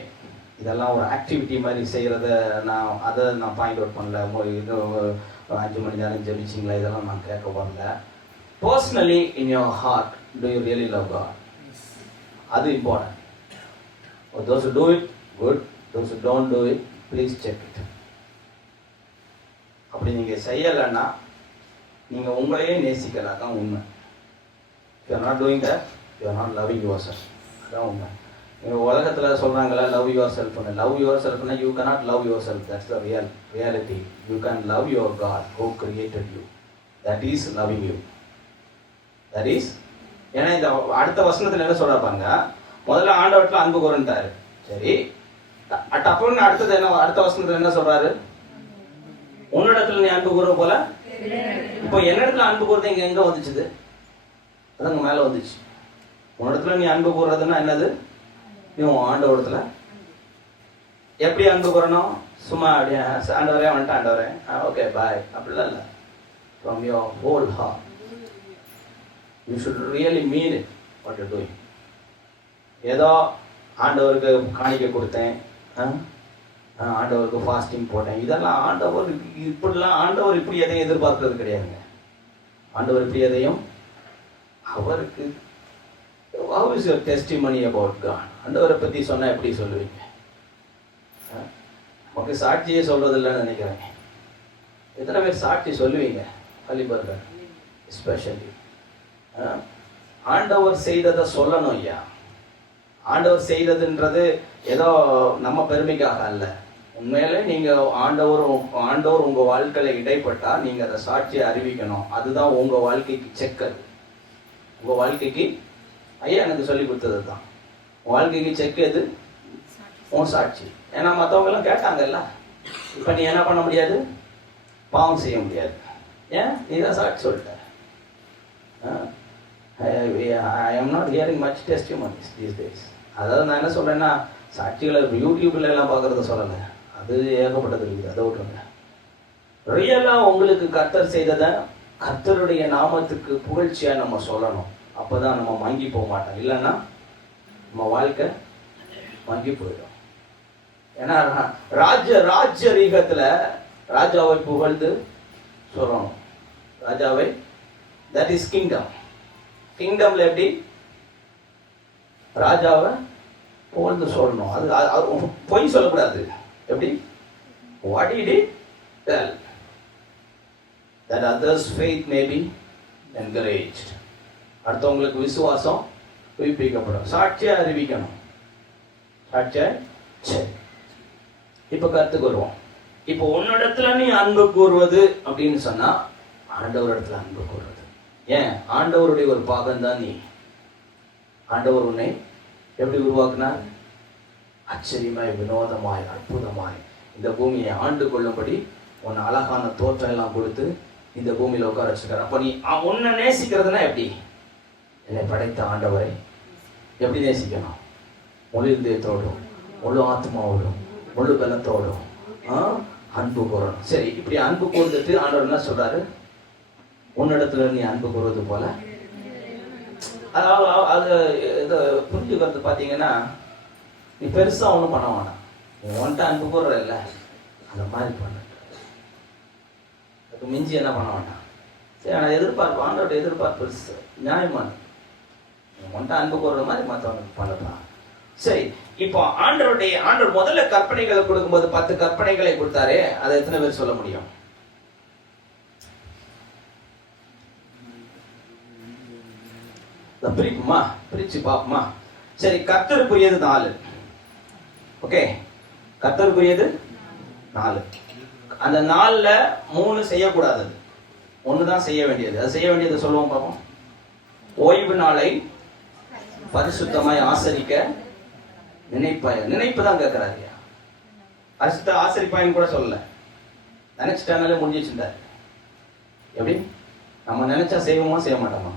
இதெல்லாம் ஒரு ஆக்டிவிட்டி மாதிரி செய்கிறத அதை நான் பாயிண்ட் அவுட் பண்ணல. 5 மணி நேரம் ஜெபிச்சிங்களா, இதெல்லாம் நான் கேட்க வரல. Personally in your heart, do you really love God? அது important. those who do it, good. those who don't do it, please check it. அப்படி நீங்கள் செய்யலைன்னா நீங்கள் உங்களையே நேசிக்கலாம். தான் உண்மை. if you are not doing that, you are not loving yourself. அதான் உண்மை. உலகத்தில் சொல்கிறாங்களா லவ் யுவர் செல்ஃப்னு. லவ் யுவர் செல்ஃப்னா you cannot love yourself. that's the reality. you can love your God who created you. that is loving you. that is, ஏன்னா இந்த அடுத்த வசனத்தில் என்ன சொல்றாங்க? முதல்ல ஆண்டவர்கிட்ட அன்பு கூறன்ட்டாரு. சரி, அப்புறம் அடுத்தது என்ன? அடுத்த வசனத்தில் என்ன சொல்றாரு? உன்னிடத்துல நீ அன்பு கூற போல. இப்போ என்னிடத்துல அன்பு கூறது இங்க எங்க வந்துச்சுது? அதான் மேல வந்துச்சு. உன்னிடத்துல நீ அன்பு கூறதுன்னா என்னது? நீ ஆண்டவரத்துல எப்படி அன்பு கூறணும்? சும்மா அப்படியே ஆண்டவரே வந்துட்டு ஆண்டவரே ஓகே பாய் அப்படிலாம் இல்லை. From your whole heart you should really mean it what you doing. ஏதோ ஆண்டவருக்கு காணிக்க கொடுத்தேன், ஆண்டவருக்கு ஃபாஸ்டிங் போட்டேன், இதெல்லாம் ஆண்டவர் இப்படிலாம் ஆண்டவர் இப்படி எதையும் எதிர்பார்க்கறது கிடையாதுங்க. ஆண்டவர் இப்படி எதையும் அவருக்கு how is your testimony about God? ஆண்டவரை பற்றி சொன்னால் எப்படி சொல்லுவீங்க? நமக்கு சாட்சியே சொல்றதில்லைன்னு நினைக்கிறேன். எத்தனை பேர் சாட்சி சொல்லுவீங்க? கலிபர்கள் எஸ்பெஷலி. ஆண்டவர் செய்ததை சொல்லணும் ஐயா. ஆண்டவர் செய்ததுன்றது ஏதோ நம்ம பெருமைக்காக அல்ல. உண்மையிலே நீங்கள் ஆண்டவர் உங்கள் வாழ்க்கையில் இடைப்பட்டா நீங்கள் அதை சாட்சியை அறிவிக்கணும். அதுதான் உங்கள் வாழ்க்கைக்கு செக்கர். உங்கள் வாழ்க்கைக்கு ஐயா எனக்கு சொல்லி கொடுத்தது தான். உன் வாழ்க்கைக்கு செக் எது? உன் சாட்சி. ஏன்னா மற்றவங்கெல்லாம் கேட்டாங்கல்ல, இப்போ நீ என்ன பண்ண முடியாது? பாவம் செய்ய முடியாது. ஏன்? நீ தான் சாட்சி சொல்லிட்ட. I am not hearing much testimonies these days. அதாவது நான் என்ன சொல்கிறேன்னா, சாட்சிகளை யூடியூப்ல எல்லாம் பார்க்குறத சொல்லலை. அது ஏகப்பட்டது இருக்குது, அதை விட்டுருங்க. ரியலாக உங்களுக்கு கர்த்தர் செய்ததை கர்த்தருடைய நாமத்துக்கு புகழ்ச்சியாக நம்ம சொல்லணும். அப்போ தான் நம்ம மங்கி போக மாட்டோம். இல்லைன்னா நம்ம வாழ்க்கை மங்கி போயிடும். ஏன்னா ராஜரீகத்தில் ராஜாவை புகழ்ந்து சொல்லணும். ராஜாவை, தட் இஸ் கிங்டம். கிங்டம்ல எப்படி ராஜாவை புகழ்ந்து சொல்லணும். அது பொய் சொல்லக்கூடாது. எப்படி? what he did tell that others faith may be encouraged. அடுத்தவங்களுக்கு விசுவாசம் உயிர்ப்பிக்கப்படும். சாட்சியை அறிவிக்கணும். சாட்சியை. சரி, இப்ப கருத்துக்கு வருவோம். இப்போ உன்னிடத்துல நீ அன்பு கூறுவது அப்படின்னு சொன்னா ஆண்டவர் இடத்துல அன்பு கூறுவது. ஏன்? ஆண்டவருடைய ஒரு பாகம் தான் நீ. ஆண்டவர் உன்னை எப்படி உருவாக்குனார்? ஆச்சரியமாய், வினோதமாய், அற்புதமாய் இந்த பூமியை ஆண்டு கொள்ளும்படி உன்னை அழகான தோற்றம் எல்லாம் கொடுத்து இந்த பூமியில உட்கார வச்சிருக்காரு. அப்ப நீ உன்னை நேசிக்கிறதுனா எப்படி? என்னை படைத்த ஆண்டவரை எப்படி நேசிக்கணும்? முழு இதயத்தோடும், முழு ஆத்மாவோடும், முழு பலத்தோடும் அன்பு கூறணும். சரி, இப்படி அன்பு கூர்ந்துட்டு ஆண்டவர் என்ன சொல்றாரு? உன்னிடத்துல நீ அன்பு கூறுவது போல. அது இதை புரிஞ்சுக்கிறது பார்த்தீங்கன்னா, நீ பெருசா ஒன்றும் பண்ண வேண்டாம். நீ ஒன்ட்ட அன்பு கூறுற இல்லை, அந்த மாதிரி பண்ண. அதுக்கு மிஞ்சி என்ன பண்ண வேண்டாம். சரி, நான் எதிர்பார்ப்பு, ஆண்டோட எதிர்பார்ப்பு பெருசு, நியாயமான. நீ ஒன்ட்ட அன்பு கூறுற மாதிரி மற்றவனுக்கு பண்ணலாம். சரி, இப்போ ஆண்டவர் முதல்ல கற்பனைகளை கொடுக்கும்போது 10 கற்பனைகளை கொடுத்தாரு. அதை எத்தனை பேர் சொல்ல முடியும்? பிரிப்புமா, பிரிச்சு பாப்போமா? சரி, கர்த்தருக்குரியது 4. ஓகே, கர்த்தருக்குரியது 4. அந்த 4ல 3 செய்யக்கூடாது, 1 தான் செய்ய வேண்டியது. அது செய்ய வேண்டியது சொல்லுவோம் பாப்போம். ஓய்வு நாளை பரிசுத்தமாய் ஆசரிக்க நினைப்பாய். நினைப்பு தான் கேட்கிறாரு. பரிசுத்த ஆசரிப்பாயின்னு கூட சொல்லல, நினைச்சிட்டானாலே முடிஞ்சிச்சுட்டாரு. எப்படி? நம்ம நினைச்சா செய்வோமா செய்ய மாட்டோமா?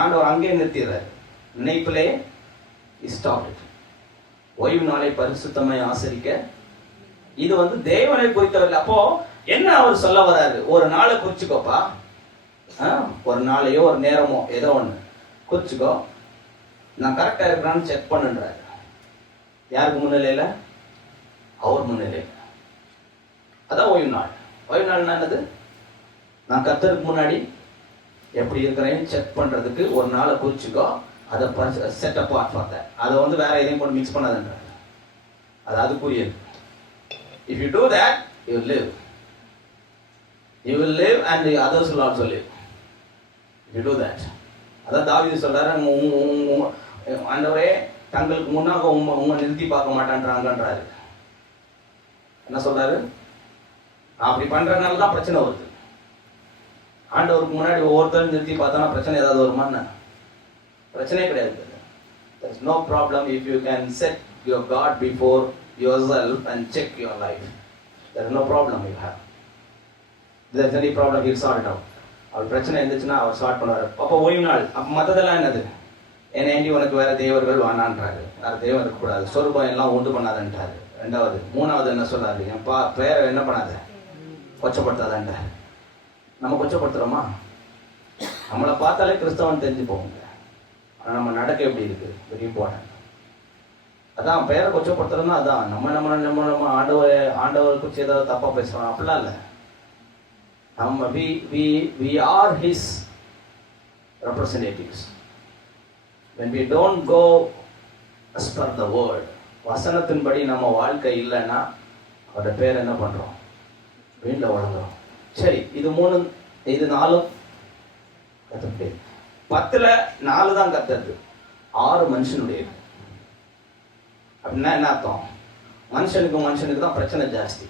ஆண்டவர் அங்கே நிறுத்திடுறாரு. நினைப்பிலே ஸ்டாப். ஓய்வு நாளை பரிசுத்தமாய் ஆசரிக்க. இது தேவனை குறித்தவர்கள். அப்போ என்ன அவர் சொல்ல வர்றாரு? ஒரு நாளை குறிச்சுக்கோப்பா, ஒரு நாளையோ ஒரு நேரமோ ஏதோ ஒன்று குறிச்சுக்கோ, நான் கரெக்டா இருக்கிறான்னு செக் பண்ணுன்றாரு. யாருக்கு முன்னிலையில? அவர் முன்னிலையில. அதான் ஓய்வு நாள். ஓய்வு நாள் என்னது? நான் கர்த்தருக்கு முன்னாடி எப்படி இருக்கிறேன்னு செக் பண்றதுக்கு ஒரு நாளை குறிச்சுக்கோ, அதை செட் அப்பார்ட் ஃபார் தட். அதை வேற எதையும் போட்டு மிக்ஸ் பண்ணாதுன்றாரு. அது அதுக்குரியது. If you do that, you will live. You will live and the others will also live. If you do that. அதான் தாவீது சொல்றாரு, ஆண்டவரே தங்களுக்கு முன்னாக உங்க நிறுத்தி பார்க்க மாட்டான்றாங்கன்றாரு. என்ன சொல்றாரு? அப்படி பண்றதுனால தான் பிரச்சனை வருது. ஆண்டவருக்கு முன்னாடி ஒவ்வொருத்தரும் நிறுத்தி பார்த்தோன்னா பிரச்சனை ஏதாவது வருமான்னு? பிரச்சனையே கிடையாது. There is no problem if you can set your God before yourself and check your life. There is no problem you have. If there is any problem, he will sort it out. அவர் பிரச்சனை இருந்துச்சுன்னா அவர் solve பண்ணுவார். அப்போ ஓய்வு நாள். அப்போ மற்றதெல்லாம் என்னது? ஏண்டி உனக்கு வேற தேவர்கள் வானான்றாரு, வேற தேவன் இருக்கக்கூடாது, சொர்க்கம் எல்லாம் உண்டு பண்ணாதன்றாரு. 2வது. 3வது என்ன சொல்றாரு? என் பேரை என்ன பண்ணாத, கொச்சப்படுத்தாதன்றாரு. நம்ம கொச்சப்படுத்துறோமா? நம்மளை பார்த்தாலே கிறிஸ்தவன் தெரிஞ்சு போகுங்க. ஆனால் நம்ம நடக்க எப்படி இருக்கு? Very important. அதான் பெயரை கொச்சப்படுத்துறோம்னா அதான் நம்ம ஆண்டவரை குறித்து ஏதாவது தப்பா பேசுறோம் அப்படிலாம் இல்லை. நம்ம we are his representatives. When we don't go as per the word, வசனத்தின்படி நம்ம வாழ்க்கை இல்லைன்னா அவரோட பேர் என்ன பண்றோம்? வீட்டில் வழங்குறோம். சரி, இது 3, இது 4 கத்துக்கிட்டே. 10ல 4 தான் கத்துறது, 6 மனுஷனுடையது. அப்படின்னா என்ன அர்த்தம்? மனுஷனுக்கு தான் பிரச்சனை ஜாஸ்தி.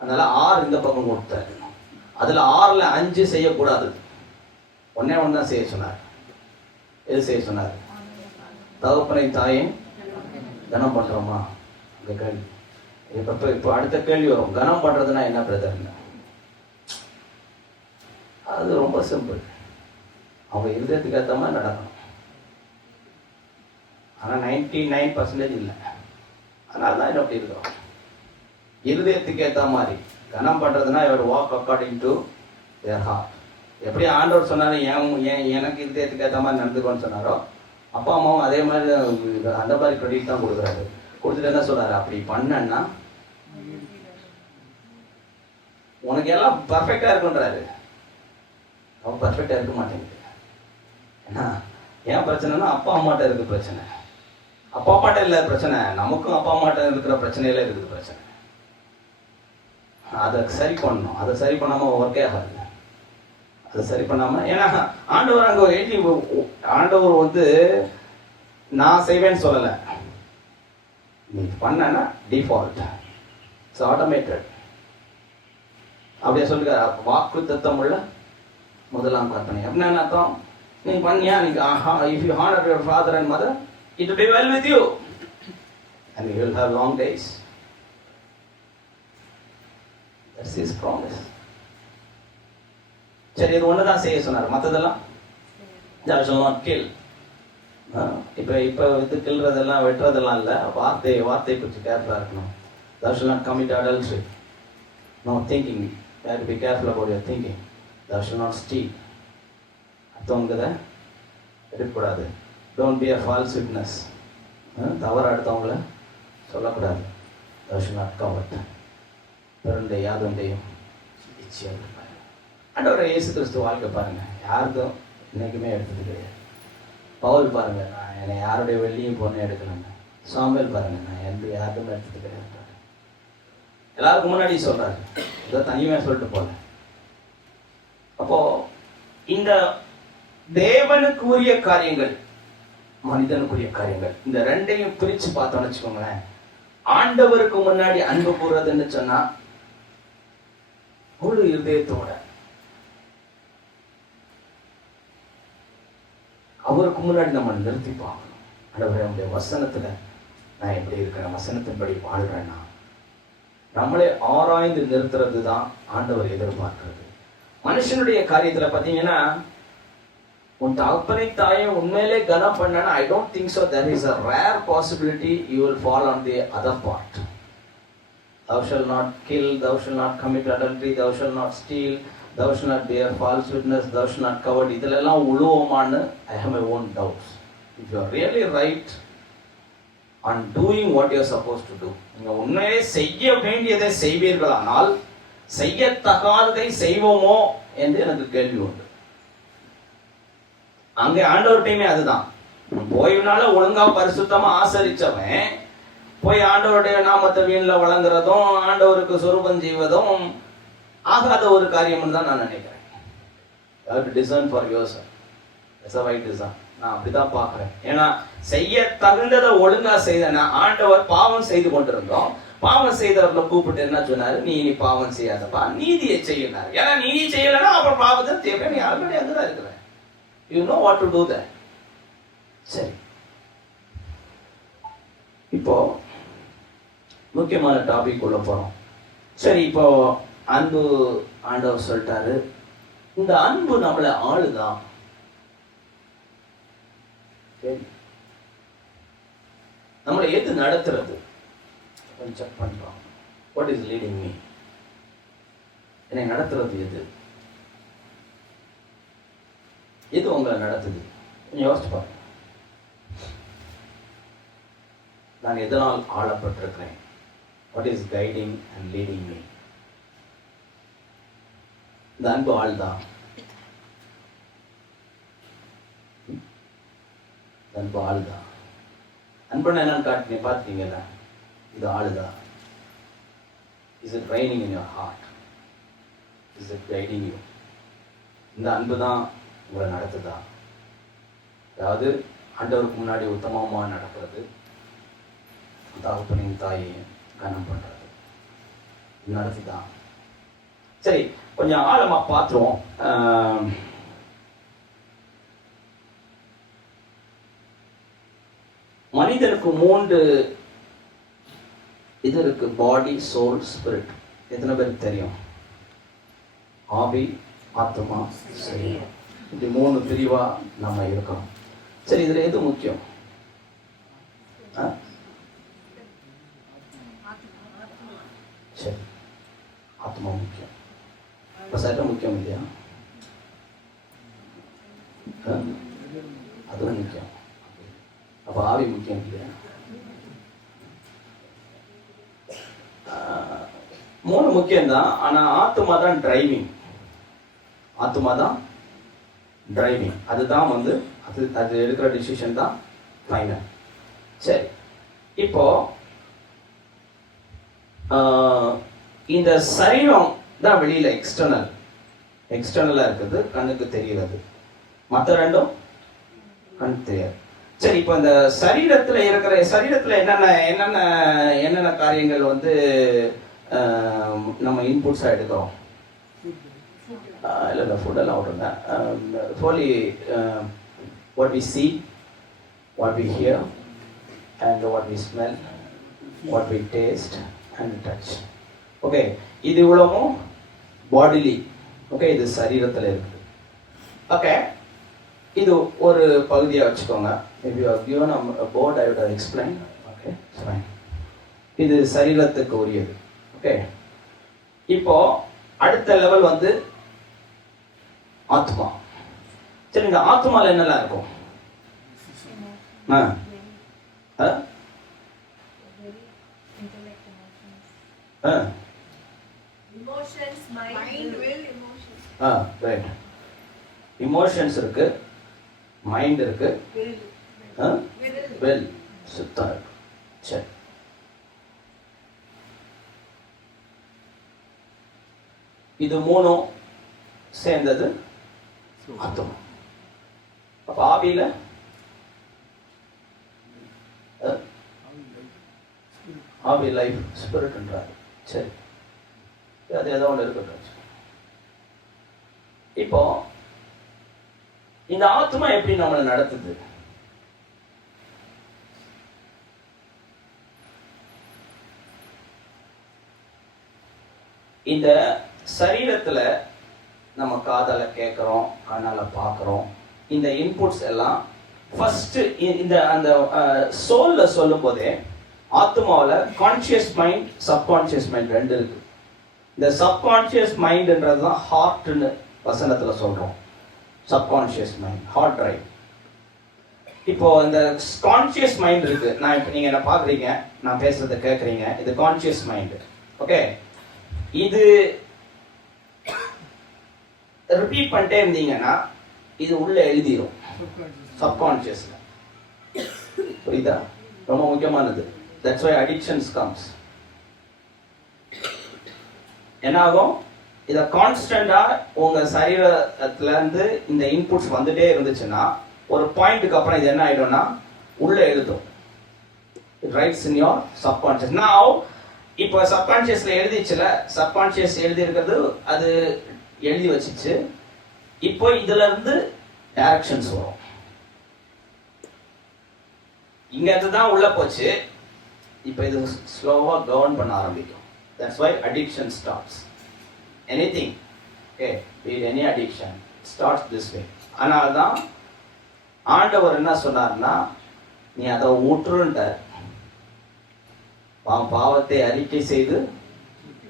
அதனால 6 இந்த பக்கம் கொடுத்தாரு. அதுல 6ல 5 செய்யக்கூடாது. ஒன்னே ஒன்று தான் செய்ய சொன்னார். எது செய்ய சொன்னார்? தகப்பனை தாயும் கனம் பண்றோமா? இந்த கேள்வி. இப்போ அடுத்த கேள்வி வரும், கனம் பண்றதுன்னா என்ன பிரதர்ன்னு? அது ரொம்ப சிம்பிள். அவங்க இருதயத்துக்கு ஏற்ற மாதிரி நடக்கணும். ஆனால் 99% இல்லை. அதனால தான் என்ன அப்படி இருக்கிறோம். இருதயத்துக்கு ஏற்ற மாதிரி கனம் பண்றதுன்னா இவர் walk according to their heart. எப்படி ஆண்டவர் சொன்னாரு, எனக்கு இருதயத்துக்கு ஏற்ற மாதிரி நடந்துக்கோன்னு சொன்னாரோ, அப்பா அம்மாவும் அதே மாதிரி அந்த மாதிரி கிரெடிட் தான் கொடுக்குறாரு. கொடுத்துட்டு என்ன சொல்றாரு? அப்படி பண்ணன்னா உனக்கு எல்லாம் பர்ஃபெக்டா இருக்குன்றாரு. அவன் பர்ஃபெக்டா இருக்க மாட்டேங்குது. ஏன்னா ஏன் பிரச்சனைனா அப்பா அம்மாட்ட இருக்கு பிரச்சனை. அப்பா அம்மாட்ட இல்லை பிரச்சனை, நமக்கும் அப்பா அம்மாட்ட இருக்கிற பிரச்சனையில இருக்குது பிரச்சனை. அதை சரி பண்ணணும். அதை சரி பண்ணாம ஒர்க்கே ஆகாது. அதை சரி பண்ணாம, ஏன்னா ஆண்டவர் அங்க எழுதி, ஆண்டவர் நான் செய்வேன்னு சொல்லலை, நீ பண்ணனா டிஃபால்ட், இட்ஸ் ஆட்டோமேட்டட். அப்படியே சொல்லுங்க. வாக்கு தத்தம் உள்ள முதலாம் கற்பனை அப்படின்னா என்ன அர்த்தம்? நீ பண்ணியா, நீங்க if you honor your father and mother, it will be well with you and you will have long days. That's his promise. சரி, இது ஒண்ணுதான் செய்ய சொன்னார், மற்றதெல்லாம் thou shalt not kill. இப்போ இது கில்றதெல்லாம் வெட்டுறதெல்லாம் இல்லை, வார்த்தை பற்றி கேர்ஃபுல்லாக இருக்கணும். thou shalt not commit adultery. No thinking, you have to be careful about your thinking. thou shalt not steal. அடுத்தவங்க எடுக்கக்கூடாது. don't be a false witness. தவறு அடுத்தவங்கள சொல்லக்கூடாது. thou shalt not covet. பிறந்த யாதொன்றையும் இச்சையாக ஆண்டவரை இயேசு கிறிஸ்து வாழ்க்கை பாருங்க, யாருக்கும் இன்னைக்குமே எடுத்தது கிடையாது. பவுல் பாருங்க, நான் என்னை யாருடைய வெள்ளியும் பொண்ணை எடுக்கலங்க. சாமுவேல் பாருங்க, நான் யாருக்குமே எடுத்தது கிடையாது. எல்லாருக்கும் முன்னாடி சொல்றாரு, இதை தனியாக சொல்லிட்டு போல. அப்போ இந்த தேவனுக்குரிய காரியங்கள், மனிதனுக்குரிய காரியங்கள், இந்த ரெண்டையும் பிரிச்சு பார்த்தோம்னு வச்சுக்கோங்களேன். ஆண்டவருக்கு முன்னாடி அன்பு கூறுறதுன்னு சொன்னா முழு இதயத்தோட அவருக்கு முன்னாடி நம்ம நிறுத்தி பார்க்கணும். ஆண்டவரே, உங்களுடைய வசனத்துல நான் எப்படி இருக்கிறேன், வசனத்தின்படி வாழ்றேன்னா நம்மளே ஆராய்ந்து நிறுத்துறது தான் ஆண்டவர் எதிர்பார்க்கிறது. மனுஷனுடைய காரியத்துல பாத்தீங்கன்னா, உன் தகப்பனை தாயை உண்மையிலே கனம் பண்ணா, I don't think so. There is a rare possibility you will fall on the other part. Thou shalt not kill, thou shalt not commit adultery, thou shalt not steal, thou shalt not bear false witness, thou shalt not covet. இதெல்லாம் உழுவோமான்னு I have my own doubts. If you are really right on doing what you are supposed to do, நீங்க உண்மையிலே செய்ய வேண்டியதை செய்வீர்களானால் செய்யத்தகாததை செய்வோமோ என்று எனக்கு கேள்வி உண்டு. அங்கே ஆண்டவர்கிட்டயுமே அதுதான். போயினால ஒழுங்கா பரிசுத்தமா ஆசரிச்சவன் போய் ஆண்டவருடைய நாமத்தை வீண்ல வழங்குறதும் ஆண்டவருக்கு சொரூபம் செய்வதும் ஆகாத ஒரு காரியம்னு தான் நான் நினைக்கிறேன். Design for your self. It's a right design. நான் அப்படிதான் பாக்குறேன். ஏன்னா செய்ய தகுந்ததை ஒழுங்கா செய்தனா, ஆண்டவர் பாவம் செய்து கொண்டிருந்தோம், பாவம் செய்தவர்களை கூப்பிட்டு என்ன சொன்னாரு, நீ இனி பாவம் செய்யாதப்பா, நீதியை செய்யினார். ஏன்னா நீதி செய்யலன்னா அப்புறம் பாவத்தை தீர்க்க நீ ஆல்ரெடி அங்கதான் இருக்கிற. You know what to do there. சரி, இப்போ முக்கியமான டாபிக் உள்ள போறோம். சரி, இப்போ அன்பு ஆண்டவர் சொல்லிட்டாரு. இந்த அன்பு நம்மளை ஆளுதான். நம்மளை எது நடத்துறது கொஞ்சம் செக் பண்றோம். What is leading me? என்னை நடத்துறது எது? எது உங்களை நடத்துது? யோசிச்சு பாருங்க. நான் எதனால் ஆளப்பட்டிருக்கிறேன்? What is guiding and leading me? இந்த அன்பு ஆள்தான். அன்பு ஆளுதான். அன்புன்னு என்னன்னு காட்டி பார்த்தீங்கல்ல, இது ஆளுதான். Is it reigning in your heart? Is it guiding you? இந்த அன்பு தான் உங்களை நடத்துதா? அதாவது ஆண்டவருக்கு முன்னாடி உத்தமமா நடக்கிறது, தகப்பனையும் தாயையும் கனம் பண்றது நடத்துதான். சரி, கொஞ்சம் ஆழமா பார்த்துருவோம். மனிதனுக்கு 3 இது இருக்கு, பாடி, சோல், ஸ்பிரிட். எத்தனை பேருக்கு தெரியும்? ஆவி, ஆத்மா, சரீரம். இப்படி 3 பிரிவா நம்ம இருக்கோம். சரி, இதுல எது முக்கியம்? சரி, ஆத்மா முக்கியம். இப்ப சரீரம் முக்கியம் இல்லையா? அதுவும் முக்கியம். அப்ப ஆவி முக்கியம் இல்லையா? 3 முக்கியம்தான். ஆனா ஆத்மா தான் டிரைவிங். ஆத்மா தான் டிரைவிங். அதுதான் அது எடுக்கிற டிசிஷன் தான் ஃபைனல். சரி, இப்போ இந்த சரீரம் தான் வெளியில எக்ஸ்டர்னலா இருக்குது, கண்ணுக்கு தெரிகிறது. மற்ற ரெண்டும் கண்ணுக்கு தெரியாது. சரி, இப்போ இந்த சரீரத்துல என்னென்ன காரியங்கள் நம்ம இன்புட்ஸா எடுக்கிறோம்? இல்லை ஃபுட்டெல்லாம் விட்ருங்க. Follow what we see, what we hear, and what we smell, what we taste and touch. Okay, இது இவ்வளவும் பாடிலி. ஓகே, இது சரீரத்தில் இருக்குது. ஓகே, இது ஒரு பகுதியாக வச்சுக்கோங்க. if you are given a board I would have explained. Okay, fine. இது சரீரத்துக்கு உரியது. ஓகே, இப்போ அடுத்த லெவல் வந்து ஆத்மா. சரி, இந்த ஆத்மால என்னெல்லாம் இருக்கும்? Intellect, emotions. Emotions, mind, will, emotions. Right. Emotions இருக்கு, மைண்ட் இருக்கு, வெல் சுத்தம் இருக்கு. சரி, இது மூணும் சேர்ந்தது ஆத்மா. அப்ப ஆவியில ஆவி லைஃப் ஸ்பிரிட்ன்றாரு. சரி, அது ஏதோ ஒன்று இருக்கட்டும். இப்போ இந்த ஆத்மா எப்படி நம்மளை நடத்துது? இந்த சரீரத்துல நம்ம காதால கேட்கிறோம், கண்ணால பார்க்கிறோம். இந்த இன்புட்ஸ் எல்லாம் ஃபர்ஸ்ட் இந்த அந்த சோல்ல சொல்லும் போதே ஆத்மாவில் கான்சியஸ் மைண்ட், சப்கான்சியஸ் மைண்ட் ரெண்டு இருக்கு. இந்த சப்கான்சியஸ் மைண்ட்ன்றது தான் ஹார்ட்னு வசனத்துல சொல்றோம். Subconscious mind, hard drive. இப்போ இந்த கான்சியஸ் மைண்ட் இருக்கு. நான் இப்போ நீங்க என்ன பாக்குறீங்க, நான் பேசுறத கேட்குறீங்க, இது கான்சியஸ் மைண்ட். ஓகே, இது ரிப்பீட் பண்ணிட்டே இருந்தீங்கன்னா இது உள்ள எழுதிரும் சப்கான்சியஸ்ல. புரியுதா? ரொம்ப முக்கியமானது. That's why addictions comes. என்ன ஆகும்? இத கான்ஸ்டன்டா உங்க சரீரத்துல இருந்து இந்த இன்புட்ஸ் வந்துட்டே இருந்துச்சுன்னா ஒரு பாயிண்ட்டுக்கு அப்புறம் இது என்ன ஆயிடும்னா உள்ள எழுதும். It writes in your subconscious. Now இப்போ சப்கான்சியஸ்ல எழுதிச்சுல, சப்கான்சியஸ் எழுதி இருக்கிறது அது எழுதி வச்சிச்சு. இப்போ இதுல இருந்து டைரக்ஷன்ஸ் வரும். இங்க அதுதான் உள்ள போச்சு. இப்போ இது ஸ்லோவா கவர்ன் பண்ண ஆரம்பிக்கும். That's why addiction starts. Anything, okay, be it any addiction, starts this way. ஆனால் தான் ஆண்டவர் என்ன சொன்னார்னா, நீ அதை ஊற்றுன்ற பாவத்தை அறிக்கை செய்து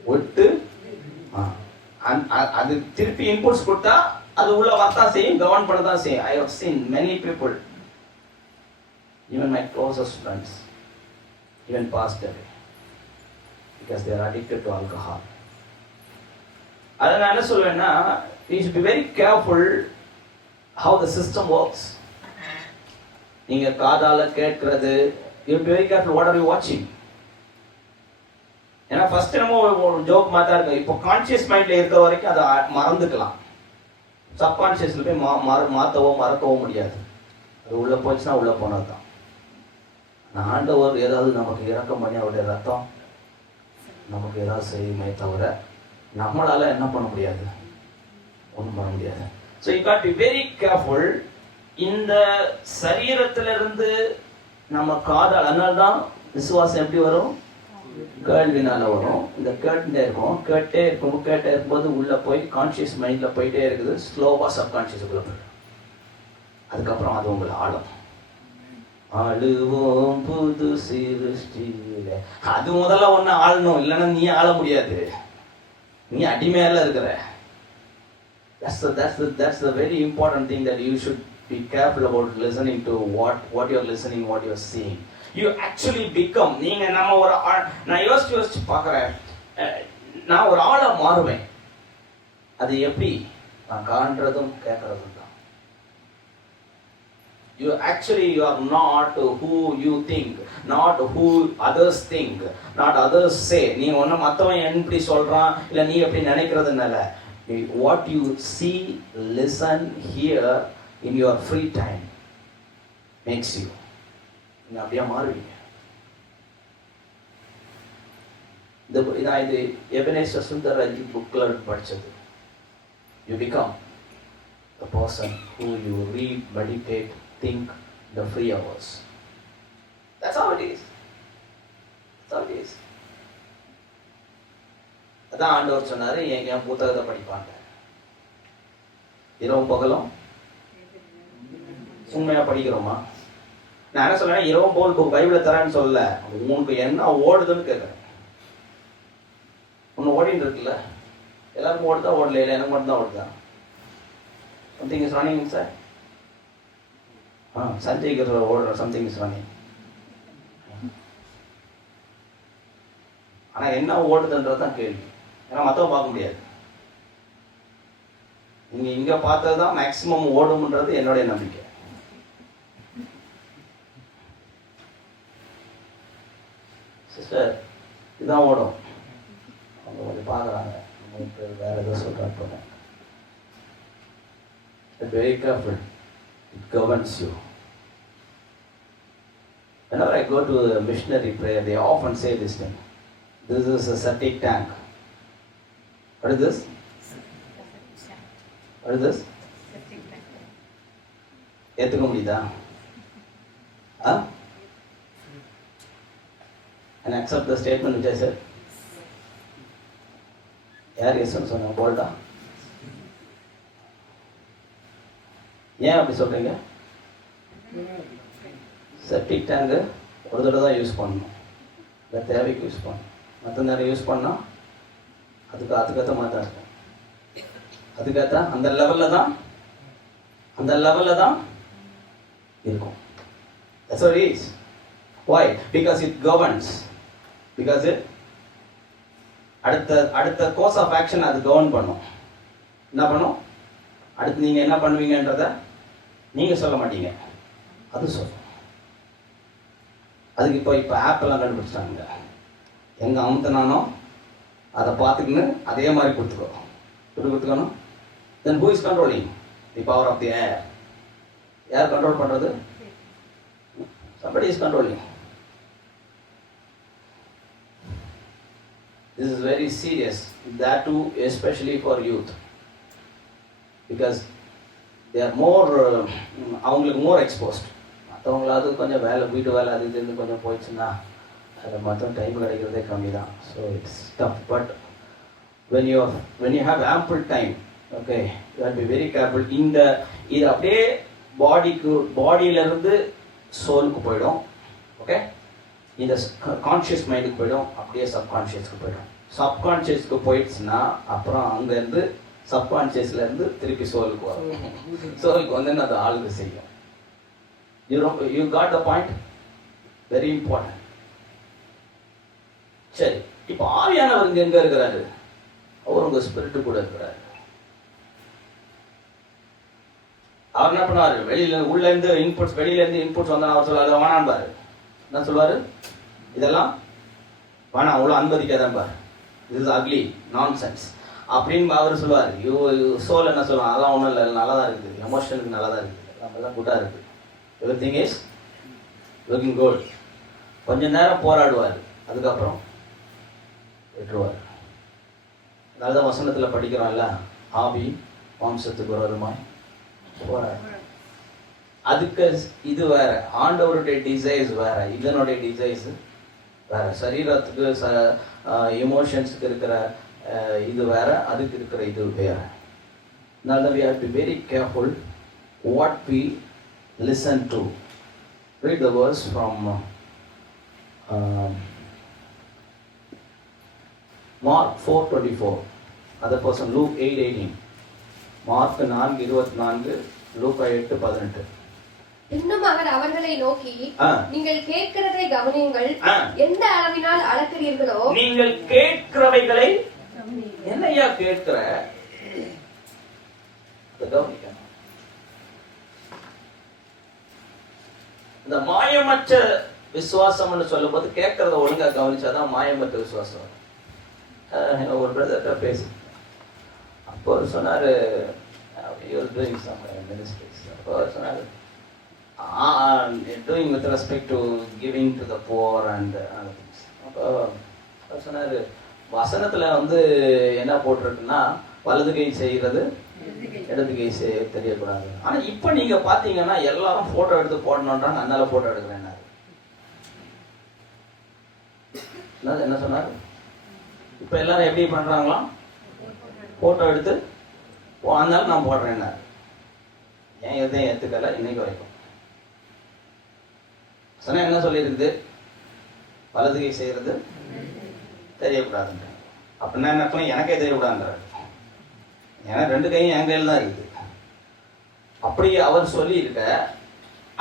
விட்டு அது திருப்பி இன்புட்ஸ் கொடுத்தா அது உள்ள வரத்தான் செய்யும், கவர்ன் பண்ண தான் செய்யும். I have seen many people, even my closest friends, even passed away because they are addicted to alcohol. அதை நான் என்ன சொல்வேன்னா, we should be very careful how the system works. நீங்க காதால கேட்கிறது, you should be very careful what are you watching. ஏன்னா first நம்ம ஒரு joke மாதிரி இருக்கு. இப்போ கான்சியஸ் மைண்ட்ல இருக்கிற வரைக்கும் அதை மறந்துக்கலாம். சப்கான்சியஸ்ல போய் மாத்தவோ மறக்கவோ முடியாது. அது உள்ள போச்சுன்னா உள்ள போனதுதான். ஆண்டவர் ஏதாவது நமக்கு இரக்கம் பண்ணி அவருடைய ரத்தம் நமக்கு ஏதாவது செய்யுமே தவிர நம்மளால என்ன பண்ண முடியாது, ஒன்றும் பண்ண முடியாது. So you got be very careful. இந்த சரீரத்திலிருந்து நம்ம காதால், அதனால்தான் விசுவாசம் எப்படி வரும்? கேள்வினால வரும். இந்த கேட்டுட்டே இருக்கும்போது உள்ள போய் கான்சியஸ் மைண்ட்ல போயிட்டே இருக்குது. ஸ்லோவா சப்கான்சியஸுக்குள்ள போயிடும். அதுக்கப்புறம் அது உங்களை ஆளும். ஆளுவோம் புது சிருஷ்டியில. அது முதல்ல ஒண்ணு ஆளணும், இல்லைன்னா நீ ஆள முடியாது. நீ அடிமையால இருக்கிற. That's the very important thing that you should be careful about listening to what you're listening, what you're seeing. You actually become. நீங்க நம்ம ஒரு நான் யோசிச்சு பார்க்குறேன். நான் ஒரு ஆளா மாறுவேன். அது எப்படி? நான் காண்றதும் கேட்கறதும் தான். You are not who you think, not who others think, not others say. நீ ஒண்ணு மத்தவன் எப்படி சொல்றான் இல்ல நீ எப்படி நினைக்கிறதுனால, what you see, listen, hear in your free time makes you. நீ அப்படியே மாறுவீங்க. இது எபனேசர் சுந்தரராஜ் புக்ல படிச்சது. you become the person who you read, meditate, think the free hours. That's how it is. That's how it is. அதான் ஆண்டவர் சொன்னாரு, என் புத்தகத்தை படிப்பாங்க. இரவும் பகலும் உண்மையா படிக்கிறோமா? நான் என்ன சொல்றேன், இரவும் பகல் பைபிளை தரேன்னு சொல்லல, உனக்கு என்ன ஓடுதுன்னு கேட்கறேன். ஒன்று ஓடின்னு இருக்குல்ல, எல்லாருக்கும் ஓடுதா ஓடல, இல்லை எனக்கு மட்டும் தான் ஓடுதா? Something is running sir. சஞ்சய்க்கு ஓடுற சம்திங் இஸ் ரன்னிங். ஆனால் என்ன ஓடுதுன்றது தான் கேள்வி. ஏன்னா மற்றவங்க பார்க்க முடியாது. நீங்கள் இங்கே பார்த்தது தான் மேக்சிமம் ஓடும்ன்றது என்னுடைய நம்பிக்கை. சிஸ்டர் இதுதான் ஓடும், அவங்க கொஞ்சம் பார்க்குறாங்க, வேற ஏதோ சொல்கிறாங்க. Very careful, it governs you. Whenever I go to a missionary prayer, they often say this thing. This is a septic tank. What is this? What is this? ஏற்றுக்க முடியுதா? And accept the statement which I said. யார் எஸ்ன்னு சொன்னாங்க? போல்டா? ஏன் அப்படி சொல்றீங்க? Septic tank ஒரு தடவை தான் யூஸ் பண்ணணும், இல்லை தேவைக்கு யூஸ் பண்ணணும். மற்ற நேரம் யூஸ் பண்ணால் அதுக்கேற்ற மாதிரி தான் இருக்கும். அதுக்கேற்ற அந்த லெவலில் தான் இருக்கும். That's what it is. Why? Because it governs. Because it அடுத்த கோர்ஸ் ஆஃப் ஆக்ஷன் அது கவர்ன் பண்ணும். என்ன பண்ணும்? அடுத்து நீங்கள் என்ன பண்ணுவீங்கன்றத நீங்கள் சொல்ல மாட்டீங்க, அது சொல்லும். அதுக்கு இப்போ ஆப்பெல்லாம் கண்டுபிடிச்சிட்டாங்க. எங்கே அமுத்தினானோ அதை பார்த்துக்கின்னு அதே மாதிரி கொடுத்துக்கணும். தென் who is controlling the power of the air? யார் கண்ட்ரோல் பண்ணுறது? Somebody is controlling. This is very serious, that too especially for youth, because they are more அவங்களுக்கு more exposed. மற்றவங்களாவது கொஞ்சம் வீட்டு வேலை அது இதுன்னு கொஞ்சம் போயிடுச்சுன்னா அதில் மொத்தம் டைம் கிடைக்கிறதே கம்மி தான். So it's tough. But when you have ample time, okay, you have to be very careful. இது அப்படியே பாடியிலேருந்து சோலுக்கு போயிடும். ஓகே, இந்த கான்ஷியஸ் மைண்டுக்கு போயிடும், அப்படியே சப்கான்ஷியஸ்க்கு போயிடும். சப்கான்ஷியஸ்க்கு போயிடுச்சுன்னா அப்புறம் அங்கேருந்து சப்கான்ஷியஸ்லேருந்து திருப்பி சோலுக்கு வரும். சோலுக்கு வந்து அது ஆளுக்கு செய்யும். You got the point? Very important. சரி, இப்போ ஆவியானவர் எங்க இருக்கிறாரு? அவர் உங்க ஸ்பிரிட்டு கூட இருக்கிறாரு. அவர் என்ன பண்ணுவாரு? வெளியில இருந்து இன்புட்ஸ் வந்தா அவர் சொல்லுவாரு வேணாம்பாரு. என்ன சொல்லுவாரு? இதெல்லாம் வேணாம், அவ்வளோ அனுமதிக்காதான் பாரு, இது இஸ் அக்லி நான்சென்ஸ் அப்படின்னு அவர் சொல்லுவார். சோல் என்ன சொல்லுவாங்க? அதெல்லாம் ஒன்றும் இல்லை, நல்லா தான் இருக்குது, எமோஷனுக்கு நல்லா தான் இருக்குது, நம்மெல்லாம் குட்டாக இருக்குது, எவ்ரிதிங் இஸ் லுக்கிங் குட். கொஞ்ச நேரம் போராடுவார், அதுக்கப்புறம் விட்டுருவார். அதனால தான் வசனத்தில் படிக்கிறோம்ல, ஆவி மாம்சத்துக்கு விரோதமாய் போராடு. அதுக்கு இது வேற, ஆண்டவருடைய டிசைர்ஸ் வேற, இதனுடைய டிசைர்ஸ் வேற. சரீரத்துக்கு எமோஷன்ஸுக்கு இருக்கிற இது வேற, அதுக்கு இருக்கிற இது வேற. அதனால we have to be very careful what we listen to. Read the verse from Mark 4:24. Other person, Luke 8:18. Mark 4:24, Luke 8:18. இன்னும் அவர் அவர்களை நோக்கி, நீங்கள் கேட்கிறதை கவனியுங்கள், எந்த அளவினால் அளக்கிறீர்களோ. நீங்கள் கேட்கிறவைகளை என்னையா கேட்கிற கவனிக்கணும். இந்த மாயமற்ற விசுவாசம்னு சொல்லும் போது கேட்கறத ஒழுங்கா கவனிச்சாதான் மாயமற்ற விசுவாசம். ஒரு பிரதர்கிட்ட பேசி அப்போ சொன்னாரு, அப்போ சொன்னாரு, doing with respect to giving to the poor and other things. அப்போ சொன்னாரு, வசனத்துல வந்து என்ன போட்டிருக்குன்னா, வலது கை செய்கிறது இடது கை தெரியக்கூடாது. ஆனா இப்ப நீங்க பாத்தீங்கன்னா எல்லாரும் போட்டோ எடுத்து போடணுன்றாங்க. அதனால போட்டோ எடுக்கிறேன். என்ன சொன்னாரு? இப்ப எல்லாரும் எப்படி பண்றாங்களாம்? போட்டோ எடுத்து அதனால நான் போடுறேன். ஏன் எதையும் ஏத்துக்கல இன்னைக்கு வரைக்கும். சொன்ன என்ன சொல்லியிருக்குது? வலது கை செய்யறது தெரியக்கூடாதுன்ற. அப்படின்னா என்ன அர்த்தம்? எனக்கே தெரியக்கூடாதுன்றாரு. ஏன்னா 2 கையும் என் கையில் தான் இருக்குது. அப்படி அவர் சொல்லி இருக்க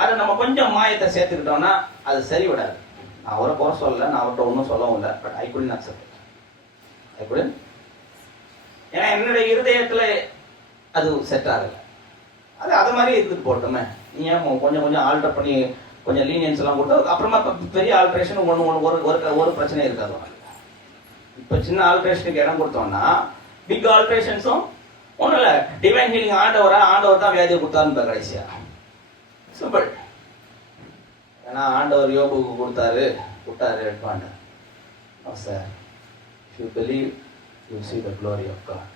அதை நம்ம கொஞ்சம் மாயத்தை சேர்த்துக்கிட்டோம்னா அது சரி விடாது. நான் அவரை குறை சொல்லல, நான் அவர்கிட்ட ஒன்றும் சொல்லவும் இல்லை. But I couldn't accept it. I couldn't. ஏன்னா என்னுடைய இருதயத்துல அது செட் ஆகலை. அது மாதிரி இருந்துட்டு போட்டோமே. நீ ஏன் கொஞ்சம் கொஞ்சம் ஆல்டர் பண்ணி கொஞ்சம் லீனியன்ஸ் எல்லாம் கொடுத்து அப்புறமா பெரிய ஆல்ட்ரேஷன் ஒரு பிரச்சனை இருக்காது. இப்போ சின்ன ஆல்ட்ரேஷனுக்கு இடம் கொடுத்தோம்னா பிக் ஆல்ட்ரேஷன்ஸும் ஒன்றும் இல்லை. டிவைன் ஹீலிங் ஆண்டவர் தான் வியாதியை கொடுத்தாருன்னு கடைசியா சிம்பிள். ஏன்னா ஆண்டவர் யோபுக்கு கொடுத்தாரு விட்டாரு எடுப்பாண்ட. Sir, if you believe, you see the glory of God.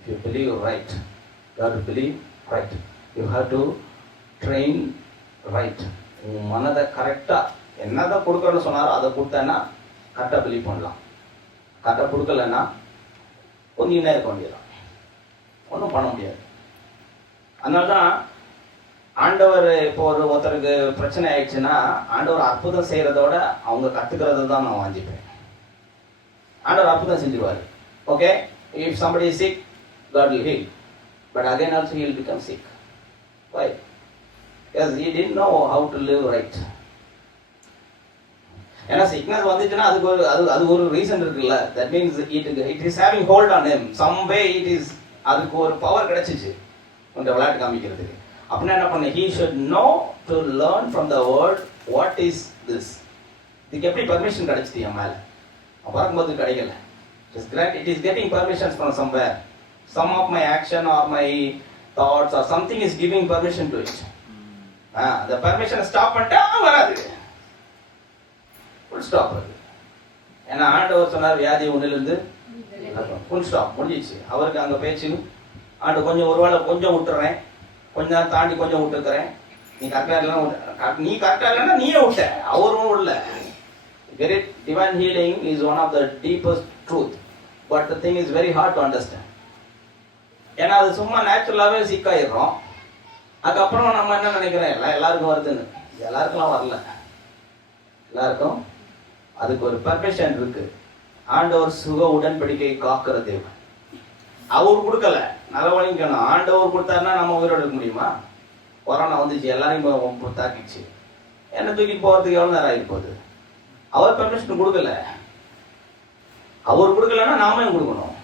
If you believe right, you have to believe right. You have to train right. உன் மனதை கரெக்டா என்னதான் கொடுக்கறன்னு சொன்னாரோ அதை கொடுத்தேன்னா கரெக்டாக பிலீவ் பண்ணலாம். கரெக்டாக கொடுக்கலன்னா கொஞ்சம் நேரம் இருக்க வேண்டியதான், ஒன்றும் பண்ண முடியாது. அதனால்தான் ஆண்டவர் இப்போ ஒருத்தருக்கு பிரச்சனை ஆயிடுச்சுன்னா ஆண்டவர் அற்புதம் செய்யறதோட அவங்க கத்துக்கிறது தான் நான் வாஞ்சிப்பேன். ஆண்டவர் அற்புதம் செஞ்சிருவாரு. Okay, if somebody is sick, God will heal, but again also he will become sick. Why? Because he didn't know how to live right. ஏன்னா சிக்னஸ் வந்துச்சுன்னா அதுக்கு ஒரு ரீசன் இருக்குல்ல. That means it is having hold on him some way. அதுக்கு ஒரு power கிடைச்சிச்சு கொஞ்சம் விளையாட்டு காமிக்கிறதுக்கு. அப்படின்னா என்ன பண்ண? he should know to learn from the word what is this. இதுக்கு எப்படி பர்மிஷன் கிடைச்சிது என் மேல? பார்க்கும்போது கிடைக்கல. It is getting permissions from somewhere. Some of my action or my thoughts or something is giving permission to it. The permission stop பண்ணிட்டா வராது, full stop. ஏன்னா ஆண்டவர் சொன்னார் வியாதி உன்னிலிருந்து ஃபுல் ஸ்டாப் முடிஞ்சிச்சு. அவருக்கு அங்கே பேச்சு ஆண்டு கொஞ்சம் ஒருவேளை கொஞ்சம் விட்டுறேன், கொஞ்ச நேரம் தாண்டி கொஞ்சம் விட்டுக்கிறேன். நீ கரெக்டாக இல்லைன்னா நீயே விட்ட, அவரும் விடல. Get it? Divine healing is one of the deepest truth, but the thing is very hard to understand. ஏன்னா அது சும்மா நேச்சுரலாகவே சிக்காயிடுறோம். அதுக்கப்புறம் நம்ம என்ன நினைக்கிறேன், எல்லாருக்கும் வருதுன்னு. எல்லாருக்கும்லாம் வரல. எல்லாருக்கும் அதுக்கு ஒரு பர்மிஷன் இருக்கு. ஆண்டவர் சுக உடன்படிக்கை காக்கிற தேவன். அவர் கொடுக்கல, நலவழிக்கணும். ஆண்டவர் கொடுத்தாருன்னா நம்ம உயிரோடு இருக்க முடியுமா? கொரோனா வந்துச்சு, எல்லாரையும் தாக்கிச்சு. என்ன தூக்கிட்டு போகிறதுக்கு எவ்வளோ நேரம் ஆகி போகுது? அவர் பர்மிஷன் கொடுக்கல. அவர் கொடுக்கலன்னா நாம கொடுக்கணும்.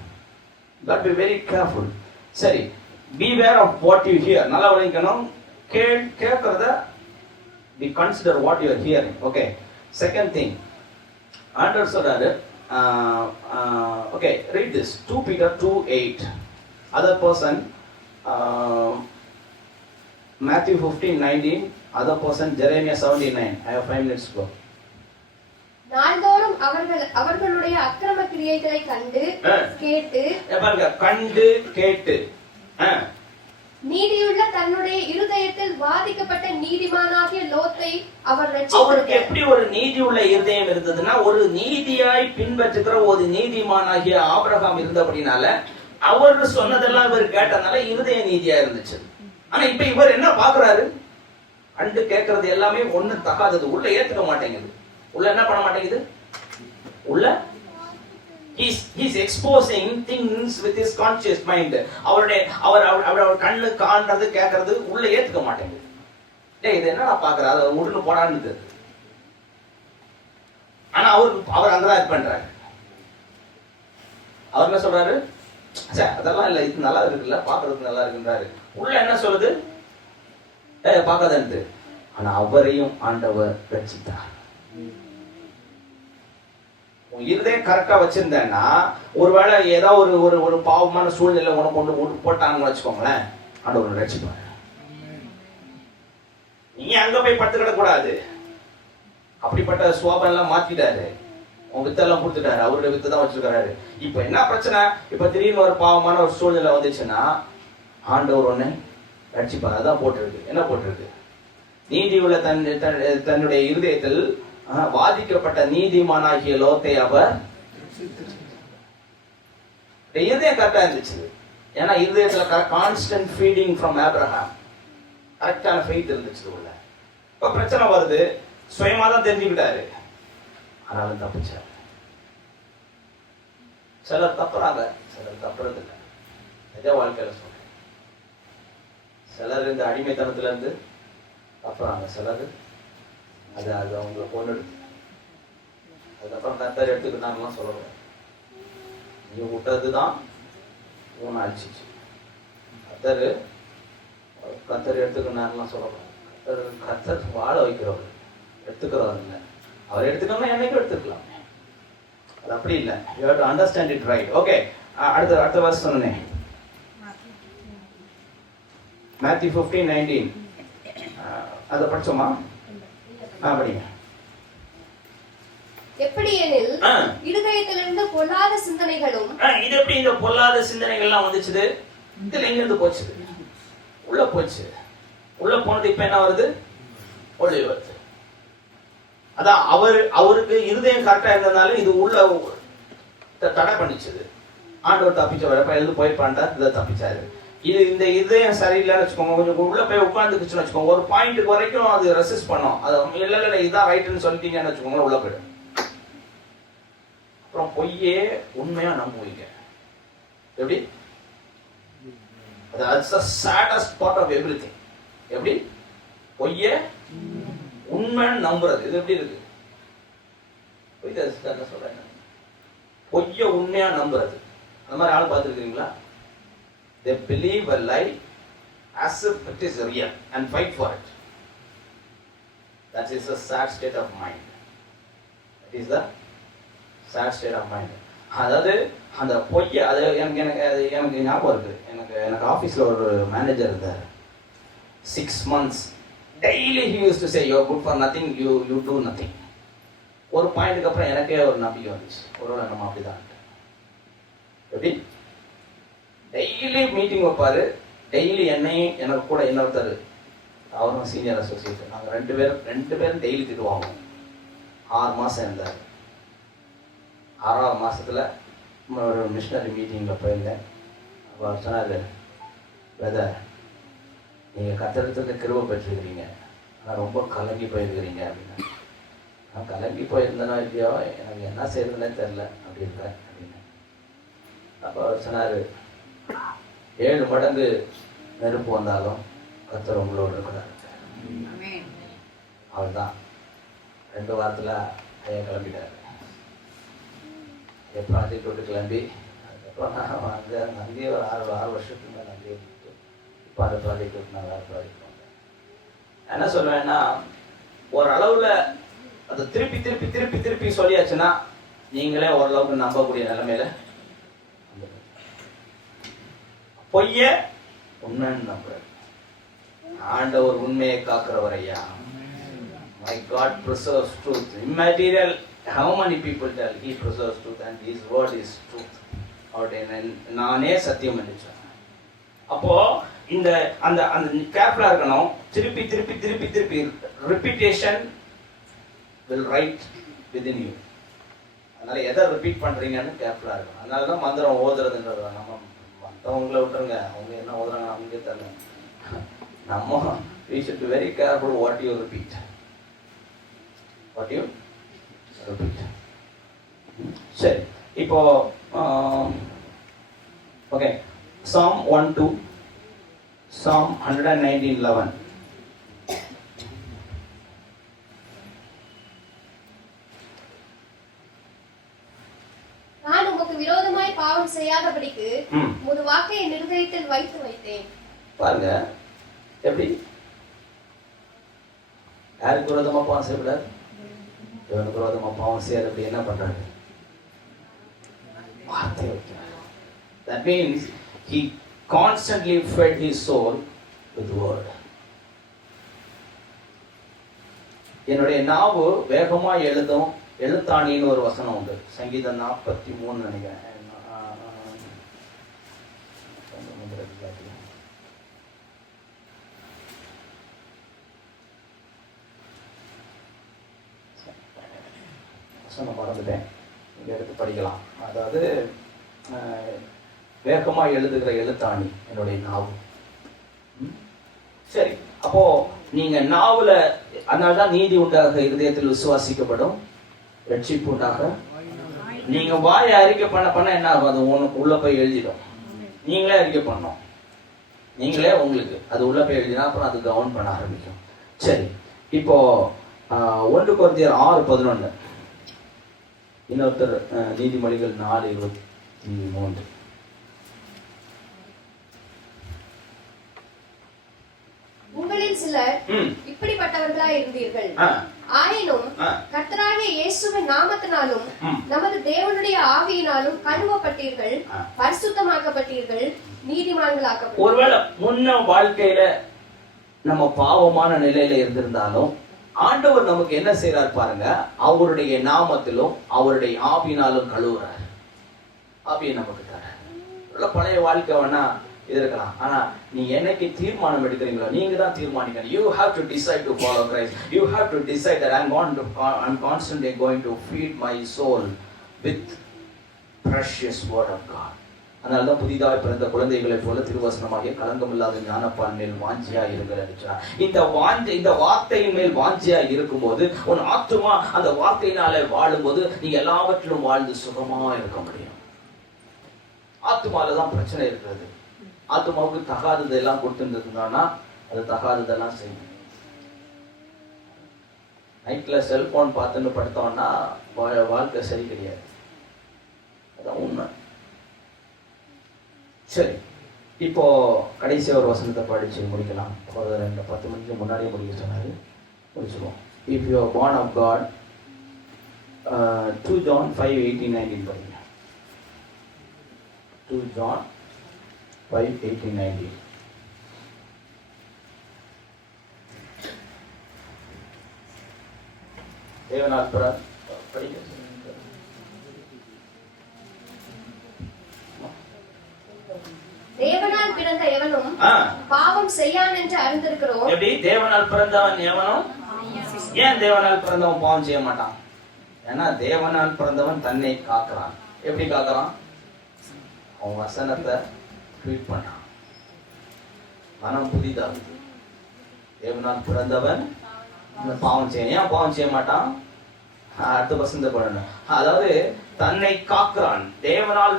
Got to be very careful. சரி, beware of what you hear. நல்லா வழிக்கணும். கேட்கறத be consider what you are hearing. Okay. Second thing, ஆண்டவர் சொல்றாரு, okay, read this. 2 Peter 2:8. Other person, Matthew 15:19. Other person, Jeremiah 17:9. I have 5 minutes to go. நாள்தோறும் அவர்களுடைய அக்கிரம கிரியைகளை கண்டு கேட்டு நீதியுள்ள தன்னுடைய இருதயத்தில் வாதிக்கப்பட்ட நீதிமானாகிய லோத்தை அவர் ரட்சித்தார். அவருக்கு எப்படி ஒரு நீதி உள்ள இருதயம் இருந்ததுன்னா, ஒரு நீதியாய் பின்பற்றுகிற ஒரு நீதிமானாகிய ஆபிரகாம் இருந்தபடினால அவர் சொன்னதெல்லாம் இவர் கேட்டனால இருதய நீதியா இருந்துச்சு. ஆனா இப்ப இவர் என்ன பாக்குறாரு? அண்டு கேட்கறது எல்லாமே ஒண்ணு தகாதது, உள்ள ஏத்துக்க மாட்டேங்குது. உள்ள என்ன பண்ண மாட்டேங்குது? உள்ள he's exposing things with his conscious mind. அவர் கண்ணு காண்றது கேட்கறது உள்ள ஏத்துக்க மாட்டேங்குது. டேய் இது என்னடா பாக்குற, அதை உடனே போடான்னு. ஆனா அவர் அங்கதான் இது பண்றாரு. அவர் என்ன சொல்றாரு? அதெல்லாம் இல்ல, இது நல்லா இருக்குல்ல, பாக்குறதுக்கு நல்லா இருக்குன்றாரு. உள்ள என்ன சொல்லுது? பாக்காதன்ட்டு. ஆனா அவரையும் ஆண்டவர் ரட்சித்தார். இருதயம் கரெக்டா வச்சிருந்தேன்னா, ஒருவேளை ஏதாவது ஒரு பாவமான சூழ்நிலை உனக்கு கொண்டு போட்டாங்கன்னு வச்சுக்கோங்களேன், ஆண்டவர் ரட்சிப்பாரு. நீ அங்க போய் படுத்துக்கிட கூடாது. அப்படிப்பட்ட சுவாபம் எல்லாம் மாத்திட்டாரு. உன் வித்தெல்லாம் கொடுத்துட்டாரு, அவருடைய வித்து தான் வச்சிருக்காரு. இப்ப என்ன பிரச்சனை? இப்ப திடீர்னு ஒரு பாவமான ஒரு சூழ்நிலை வந்துச்சுன்னா ஆண்டவர் ஒன்று ரட்சிப்பார். அதான் போட்டிருக்கு. என்ன போட்டிருக்கு? நீதி உள்ள தன்னுடைய இருதயத்தில் வாதிக்கப்பட்ட நீதிமானாகிய லோத்தை அவர் இருதயம் கரெக்டா இருந்துச்சு. ஏன்னா இருதயத்துல கான்ஸ்டன்ட் ஃபீடிங் ஃப்ரம் ஆபிரகாம், கரெக்டான ஃபெய்த் இருந்துச்சு உள்ள. இப்ப பிரச்சனை வருது, சுயமா தான் தெரிஞ்சுக்கிட்டாரு, ஆனாலும் தப்பிச்சாரு. சிலர் தப்புறாங்க, சிலர் தப்புறது இல்லை. நிஜ வாழ்க்கையில சொல்றேன். சிலர் இந்த அடிமைத்தனத்துல இருந்து தப்புறாங்க, சிலர் அது அவங்களை கொண்டுடுது. அதுக்கப்புறம் கத்தர் எடுத்துக்கிட்டாங்கலாம் சொல்லக்கூடாது. நீ விட்டதுதான் உன்னை அழிச்சிச்சு. கத்தர் எடுத்துக்கினாருலாம் சொல்லக்கூடாது. கத்தர் வாழ வைக்கிறவர், எடுத்துக்கிறவர் இல்லை. அவர் எடுத்துக்கணும்னா என்னைக்கும் எடுத்துக்கலாம். அது அப்படி இல்லை. You have to understand it right. Okay, அடுத்த வருஷம் சொன்னேன். Matthew 15:19 அதை படிச்சோமா? படிங்க. எப்படி எனில் இருதயத்திலிருந்து பொல்லாத சிந்தனைகளும். இது எப்படி இந்த பொல்லாத சிந்தனைகள்லாம் வந்துச்சு? இதுல எங்க இருந்து போச்சு? உள்ள போச்சு. உள்ள போனது இப்ப என்ன வருது? ஒளி வருது. அதான் அவருக்கு இருதயம் கரெக்டா இருந்ததுனால இது உள்ள தடை பண்ணிச்சது. ஆண்டவர் தப்பிச்ச வரப்ப எழுந்து போயிருப்பாண்டா, இதை தப்பிச்சாரு. இது இந்த இதயம் சரியில்லைன்னு வச்சுக்கோங்க, கொஞ்சம் உள்ள போய் உட்காந்துக்குச்சுன்னு வச்சுக்கோங்க, ஒரு பாயிண்ட்டுக்கு வரைக்கும் அது ரெசிஸ்ட் பண்ணும். அது இல்ல இதுதான் ரைட்டுன்னு சொல்லிட்டீங்கன்னு வச்சுக்கோங்க, உள்ள போயிடும். அப்புறம் பொய்யே உண்மையா நம்புவீங்க. எப்படி? that's the saddest part of everything. எப்படி? பொய்யே உண்மைன்னு நம்புறது. இது எப்படி இருக்கு? சொல்றேன், பொய்ய உண்மையா நம்புறது. அந்த மாதிரி ஆள் பார்த்துருக்கீங்களா? They believe a lie as if it is real and fight for it. That is a sad state of mind. That is the sad state of mind. அதாவது அந்த பொய்ய, அது எனக்கு ஞாபகம் இருக்கு. எனக்கு ஆஃபீஸில் ஒரு மேனேஜர் இருந்தார். 6 months daily he used to say you are good for nothing, you do nothing. ஒரு பாயிண்ட்டுக்கு அப்புறம் எனக்கே ஒரு நம்பிக்கை வந்துச்சு, ஒருவேளை நம்ம அப்படிதான். எப்படி? டெய்லி மீட்டிங் வைப்பாரு. டெய்லி என்னையும் எனக்கு கூட இன்னொருத்தர், அவரும் சீனியர் அசோசியேட், நாங்கள் ரெண்டு பேரும் டெய்லி திட்டுவாங்க. 6 மாதம் இருந்தார். 6ஆவது மாதத்தில் ஒரு மிஷனரி மீட்டிங்கில் போயிருந்தேன். அவர் சொன்னார், பிரதர் நீங்கள் கத்திரத்துக்கு கிருபை பெற்றிருக்கிறீங்க, ஆனால் ரொம்ப கலங்கி போயிருக்கிறீங்க அப்படின்னா. நான் கலங்கி போயிருந்தேனோ இல்லையோ, எனக்கு என்ன செய்யறதுன்னே தெரில அப்படி இருப்பேன் அப்படின்னு. அப்போ அவர் சொன்னார், 7 மடங்கு நெருப்பு வந்தாலும் கர்த்தர் உங்களோடு இருக்கிறார். அவர் தான் 2 வாரத்தில் ஐயா கிளம்பிட்டார். ப்ராஜெக்ட் விட்டு கிளம்பி அதுக்கப்புறம் நான் வந்து அங்கேயே ஒரு 6 வருஷத்துக்கு மேலே அங்கேயே இருந்துட்டு இப்போ அந்த ப்ராஜெக்ட் விட்டு நான் வேறு ப்ராஜெக்ட் வந்தேன். என்ன சொல்லுவேன்னா, ஓரளவில் அதை திருப்பி திருப்பி திருப்பி திருப்பி சொல்லியாச்சுன்னா நீங்களே ஓரளவுக்கு நம்பக்கூடிய நிலைமையில. பொய்ய உண்மைன்னு நம்புறாரு. ஆண்டவர் உண்மையை காக்கிறவர் ஐயா. My God preserves truth. Immaterial, how many people tell he preserves truth and his word is truth. நானே சத்தியம் பண்ணிச்சேன். அப்போ இந்த அந்த அந்த கேர்ஃபுல்லா இருக்கணும். திருப்பி திருப்பி திருப்பி திருப்பி repetition will write within you. அதனால எதை ரிப்பீட் பண்றீங்கன்னு கேர்ஃபுல்லா இருக்கணும். அதனால தான் மந்திரம் ஓதுறதுன்றது. நம்ம மற்றவங்களை விட்டுருங்க, அவங்க என்ன ஓதுறாங்க அவங்களுக்கே தெரியல. நம்ம we should be very careful what you repeat. சரி, இப்போ ஓகே, Psalm 1:2, Psalm 119:11. நான் உமக்கு விரோதமாய் பாவம் செய்யாதபடிக்கு உமது வாக்கை என் இருதயத்தில் வைத்தேன். பாருங்க எப்படி, யாருக்கு விரோதமா பாவம் செய்யக்கூடாது? இவனுக்கு விரோதமா பாவம் செய்யறது என்ன பண்றாரு? வார்த்தை வைக்கிறார். That means he constantly fed his soul with word. என்னுடைய நாவு வேகமா எழுத்தாணின்னு ஒரு வசனம் உண்டு. சங்கீதம் 43 நினைக்கிறேன். சொன்ன மறந்துட்டேன், இங்கே எடுத்து படிக்கலாம். அதாவது வேகமாக எழுதுகிற எழுத்தாணி என்னுடைய நாவு. சரி, அப்போ நீங்க நாவுல, அதனால்தான் நீதி உண்டாக இருதயத்தில் விசுவாசிக்கப்படும், ரட்சிப்பு உண்டாக. நீங்க வாயை அறிக்கை பண்ண என்ன ஆகும்? அது உனக்கு உள்ள போய் எழுதிடும். நீங்களே அறிக்கை பண்ணோம், நீங்களே உங்களுக்கு அது உள்ள போய் எழுதினா அப்புறம் அது கவர்ன் பண்ண ஆரம்பிக்கும். சரி, இப்போ 1 கொரிந்தியர் 6:11, இன்னொருத்தர் நீதிமொழிகள் 4:23. உங்களில் சிலர் இப்படிப்பட்டவர்களாய் இருந்தீர்கள். ஆயினும் கர்த்தராகிய இயேசுவின் நாமத்தினாலும் நமது தேவனுடைய ஆவியினாலும் கழுவப்பட்டீர்கள், பரிசுத்தமாக்கப்பட்டீர்கள், நீதிமான்களாக்கப்பட்டீர்கள். ஒருவேளை முன்ன வாழ்க்கையில நம்ம பாவமான நிலையில இருந்திருந்தாலும் ஆண்டவர் நமக்கு என்ன செய்யறார் பாருங்க, அவருடைய நாமத்திலும் அவருடைய ஆவியினாலும் கழுவுறார். ஆவியை நமக்கு தர. பழைய வாழ்க்கை வேணா இருக்கலாம், ஆனா நீங்க என்னைக்கு தீர்மானம் எடுக்கிறீங்களோ நீங்க தான் தீர்மானிக்கணும். You have to decide to follow Christ. You have to decide that I'm constantly going to feed my soul with precious word of God. அதனால்தான் புதிதாக பிறந்த குழந்தைகளை போல திருவசனமாகிய களங்கமில்லாத ஞானப்பான் மேல் வாஞ்சியா இருக்கிறார். இந்த வார்த்தையின் மேல் வாஞ்சியா இருக்கும்போது உன் ஆத்துமா அந்த வார்த்தையினால வாழும்போது நீ எல்லாவற்றிலும் வாழ்ந்து சுகமா இருக்க முடியும். ஆத்துமாலதான் பிரச்சனை இருக்கிறது. ஆத்துமாவுக்கு தகாதது எல்லாம் கொடுத்துருந்ததுன்னா அது தகாததெல்லாம் செய்யும். நைட்ல செல்போன் பார்த்துன்னு படுத்தோம்னா வாழ்க்கை சரி கிடையாது. அதான் உண்மை. சரி, இப்போ கடைசி ஒரு வசனத்தை படிச்சு முடிக்கலாம். ஒரு 10 மணிக்கு முன்னாடியே முடிக்க சொன்னாரு, முடிச்சுருவோம். If you are born of God, 2 John 5:18-19 படிங்க. 2 John 5:18-19. தேவனால் படிக்க. தேவனால் பிறந்த எவனும் பாவம் செய்யான் என்று அறிந்திருக்கிறோம். எப்படி தேவனால் பிறந்தவன் எவனும்? ஏன் தேவனால் பிறந்தவன் பாவம் செய்ய மாட்டான்? ஏன்னா தேவனால் பிறந்தவன் தன்னை காக்கிறான். எப்படி காக்கிறான்? அவன் வசனத்தை ட்வீட் பண்ணான், மனம் புதிதாகுது. தேவனால் பிறந்தவன் பாவம் செய்ய, ஏன் பாவம் செய்ய மாட்டான்? அடுத்த வசந்த பண்ணணும். அதாவது தன்னை காக்கிறான். தேவனால்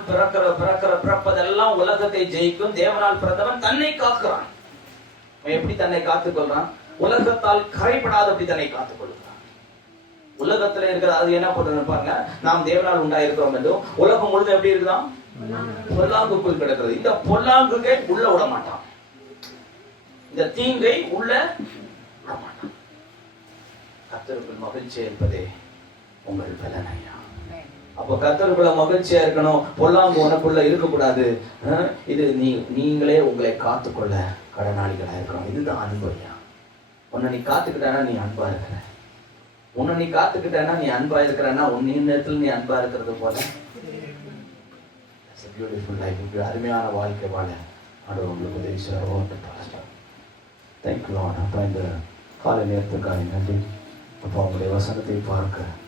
பிறப்பதெல்லாம் உலகத்தை ஜெயிக்கும். தேவனால் பிறந்தவன் தன்னை காக்கிறான். எப்படி தன்னை காத்துக் கொள்றான்? உலகத்தால் கரைப்படாதபடி தன்னை காத்துக் கொள்கிறான். உலகத்துல இருக்கிற அது என்ன பண்றது பாருங்க, நாம் தேவனால் உண்டாயிருக்கிறோம் என்றும் உலகம் முழுதும் எப்படி இருக்குதான்? பொல்லாங்குக்குள் கிடக்கிறது. இந்த பொல்லாங்குகை உள்ள விட மாட்டான், இந்த தீங்கை உள்ள விட மாட்டான். கர்த்தருக்குள் மகிழ்ச்சி இருப்பதே உங்கள் பலனையா. அப்போ கர்த்தருக்குள்ள மகிழ்ச்சியா இருக்கணும், பொல்லாங்கு உனக்குள்ள இருக்கக்கூடாது. இது நீங்களே உங்களை காத்துக்கொள்ள கடனாளிகளா இருக்கணும். இதுதான் அன்பையா. உன்னை நீ காத்துக்கிட்டானா நீ அன்பா இருக்கிற. உன்னை நீ காத்துக்கிட்டானா நீ அன்பா இருக்கிறன்னா உன்னின் நேரத்தில் நீ அன்பா இருக்கிறது போல பியூட்டிஃபுல் லைஃப், அருமையான வாழ்க்கை வாழ ஆண்டவர் உங்களுக்கு உதவி செய்வார். Thank you Lord. அப்போ இந்த காலை நேரத்துக்காக நன்றி. அப்போ அவங்களுடைய வசனத்தை பார்க்க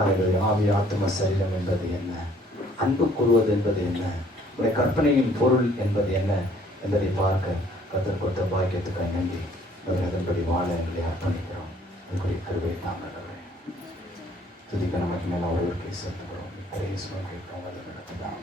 அவருடைய ஆவி ஆத்ம சரீரம் என்பது என்ன, அன்பு கூறுவது என்பது என்ன, உடைய கற்பனையின் பொருள் என்பது என்ன என்பதை பார்க்க கர்த்தர் கொடுத்த பாக்கியத்துக்காக நன்றி. அதன்படி வாழ எங்களை அர்ப்பணிக்கிறோம். அதுக்குரிய கருவை நாங்கள் துதிக்க நமக்கு மேலே ஒருவருக்கு செலுத்துகிறோம். கேட்கிறோம். அதை நடத்துதான்.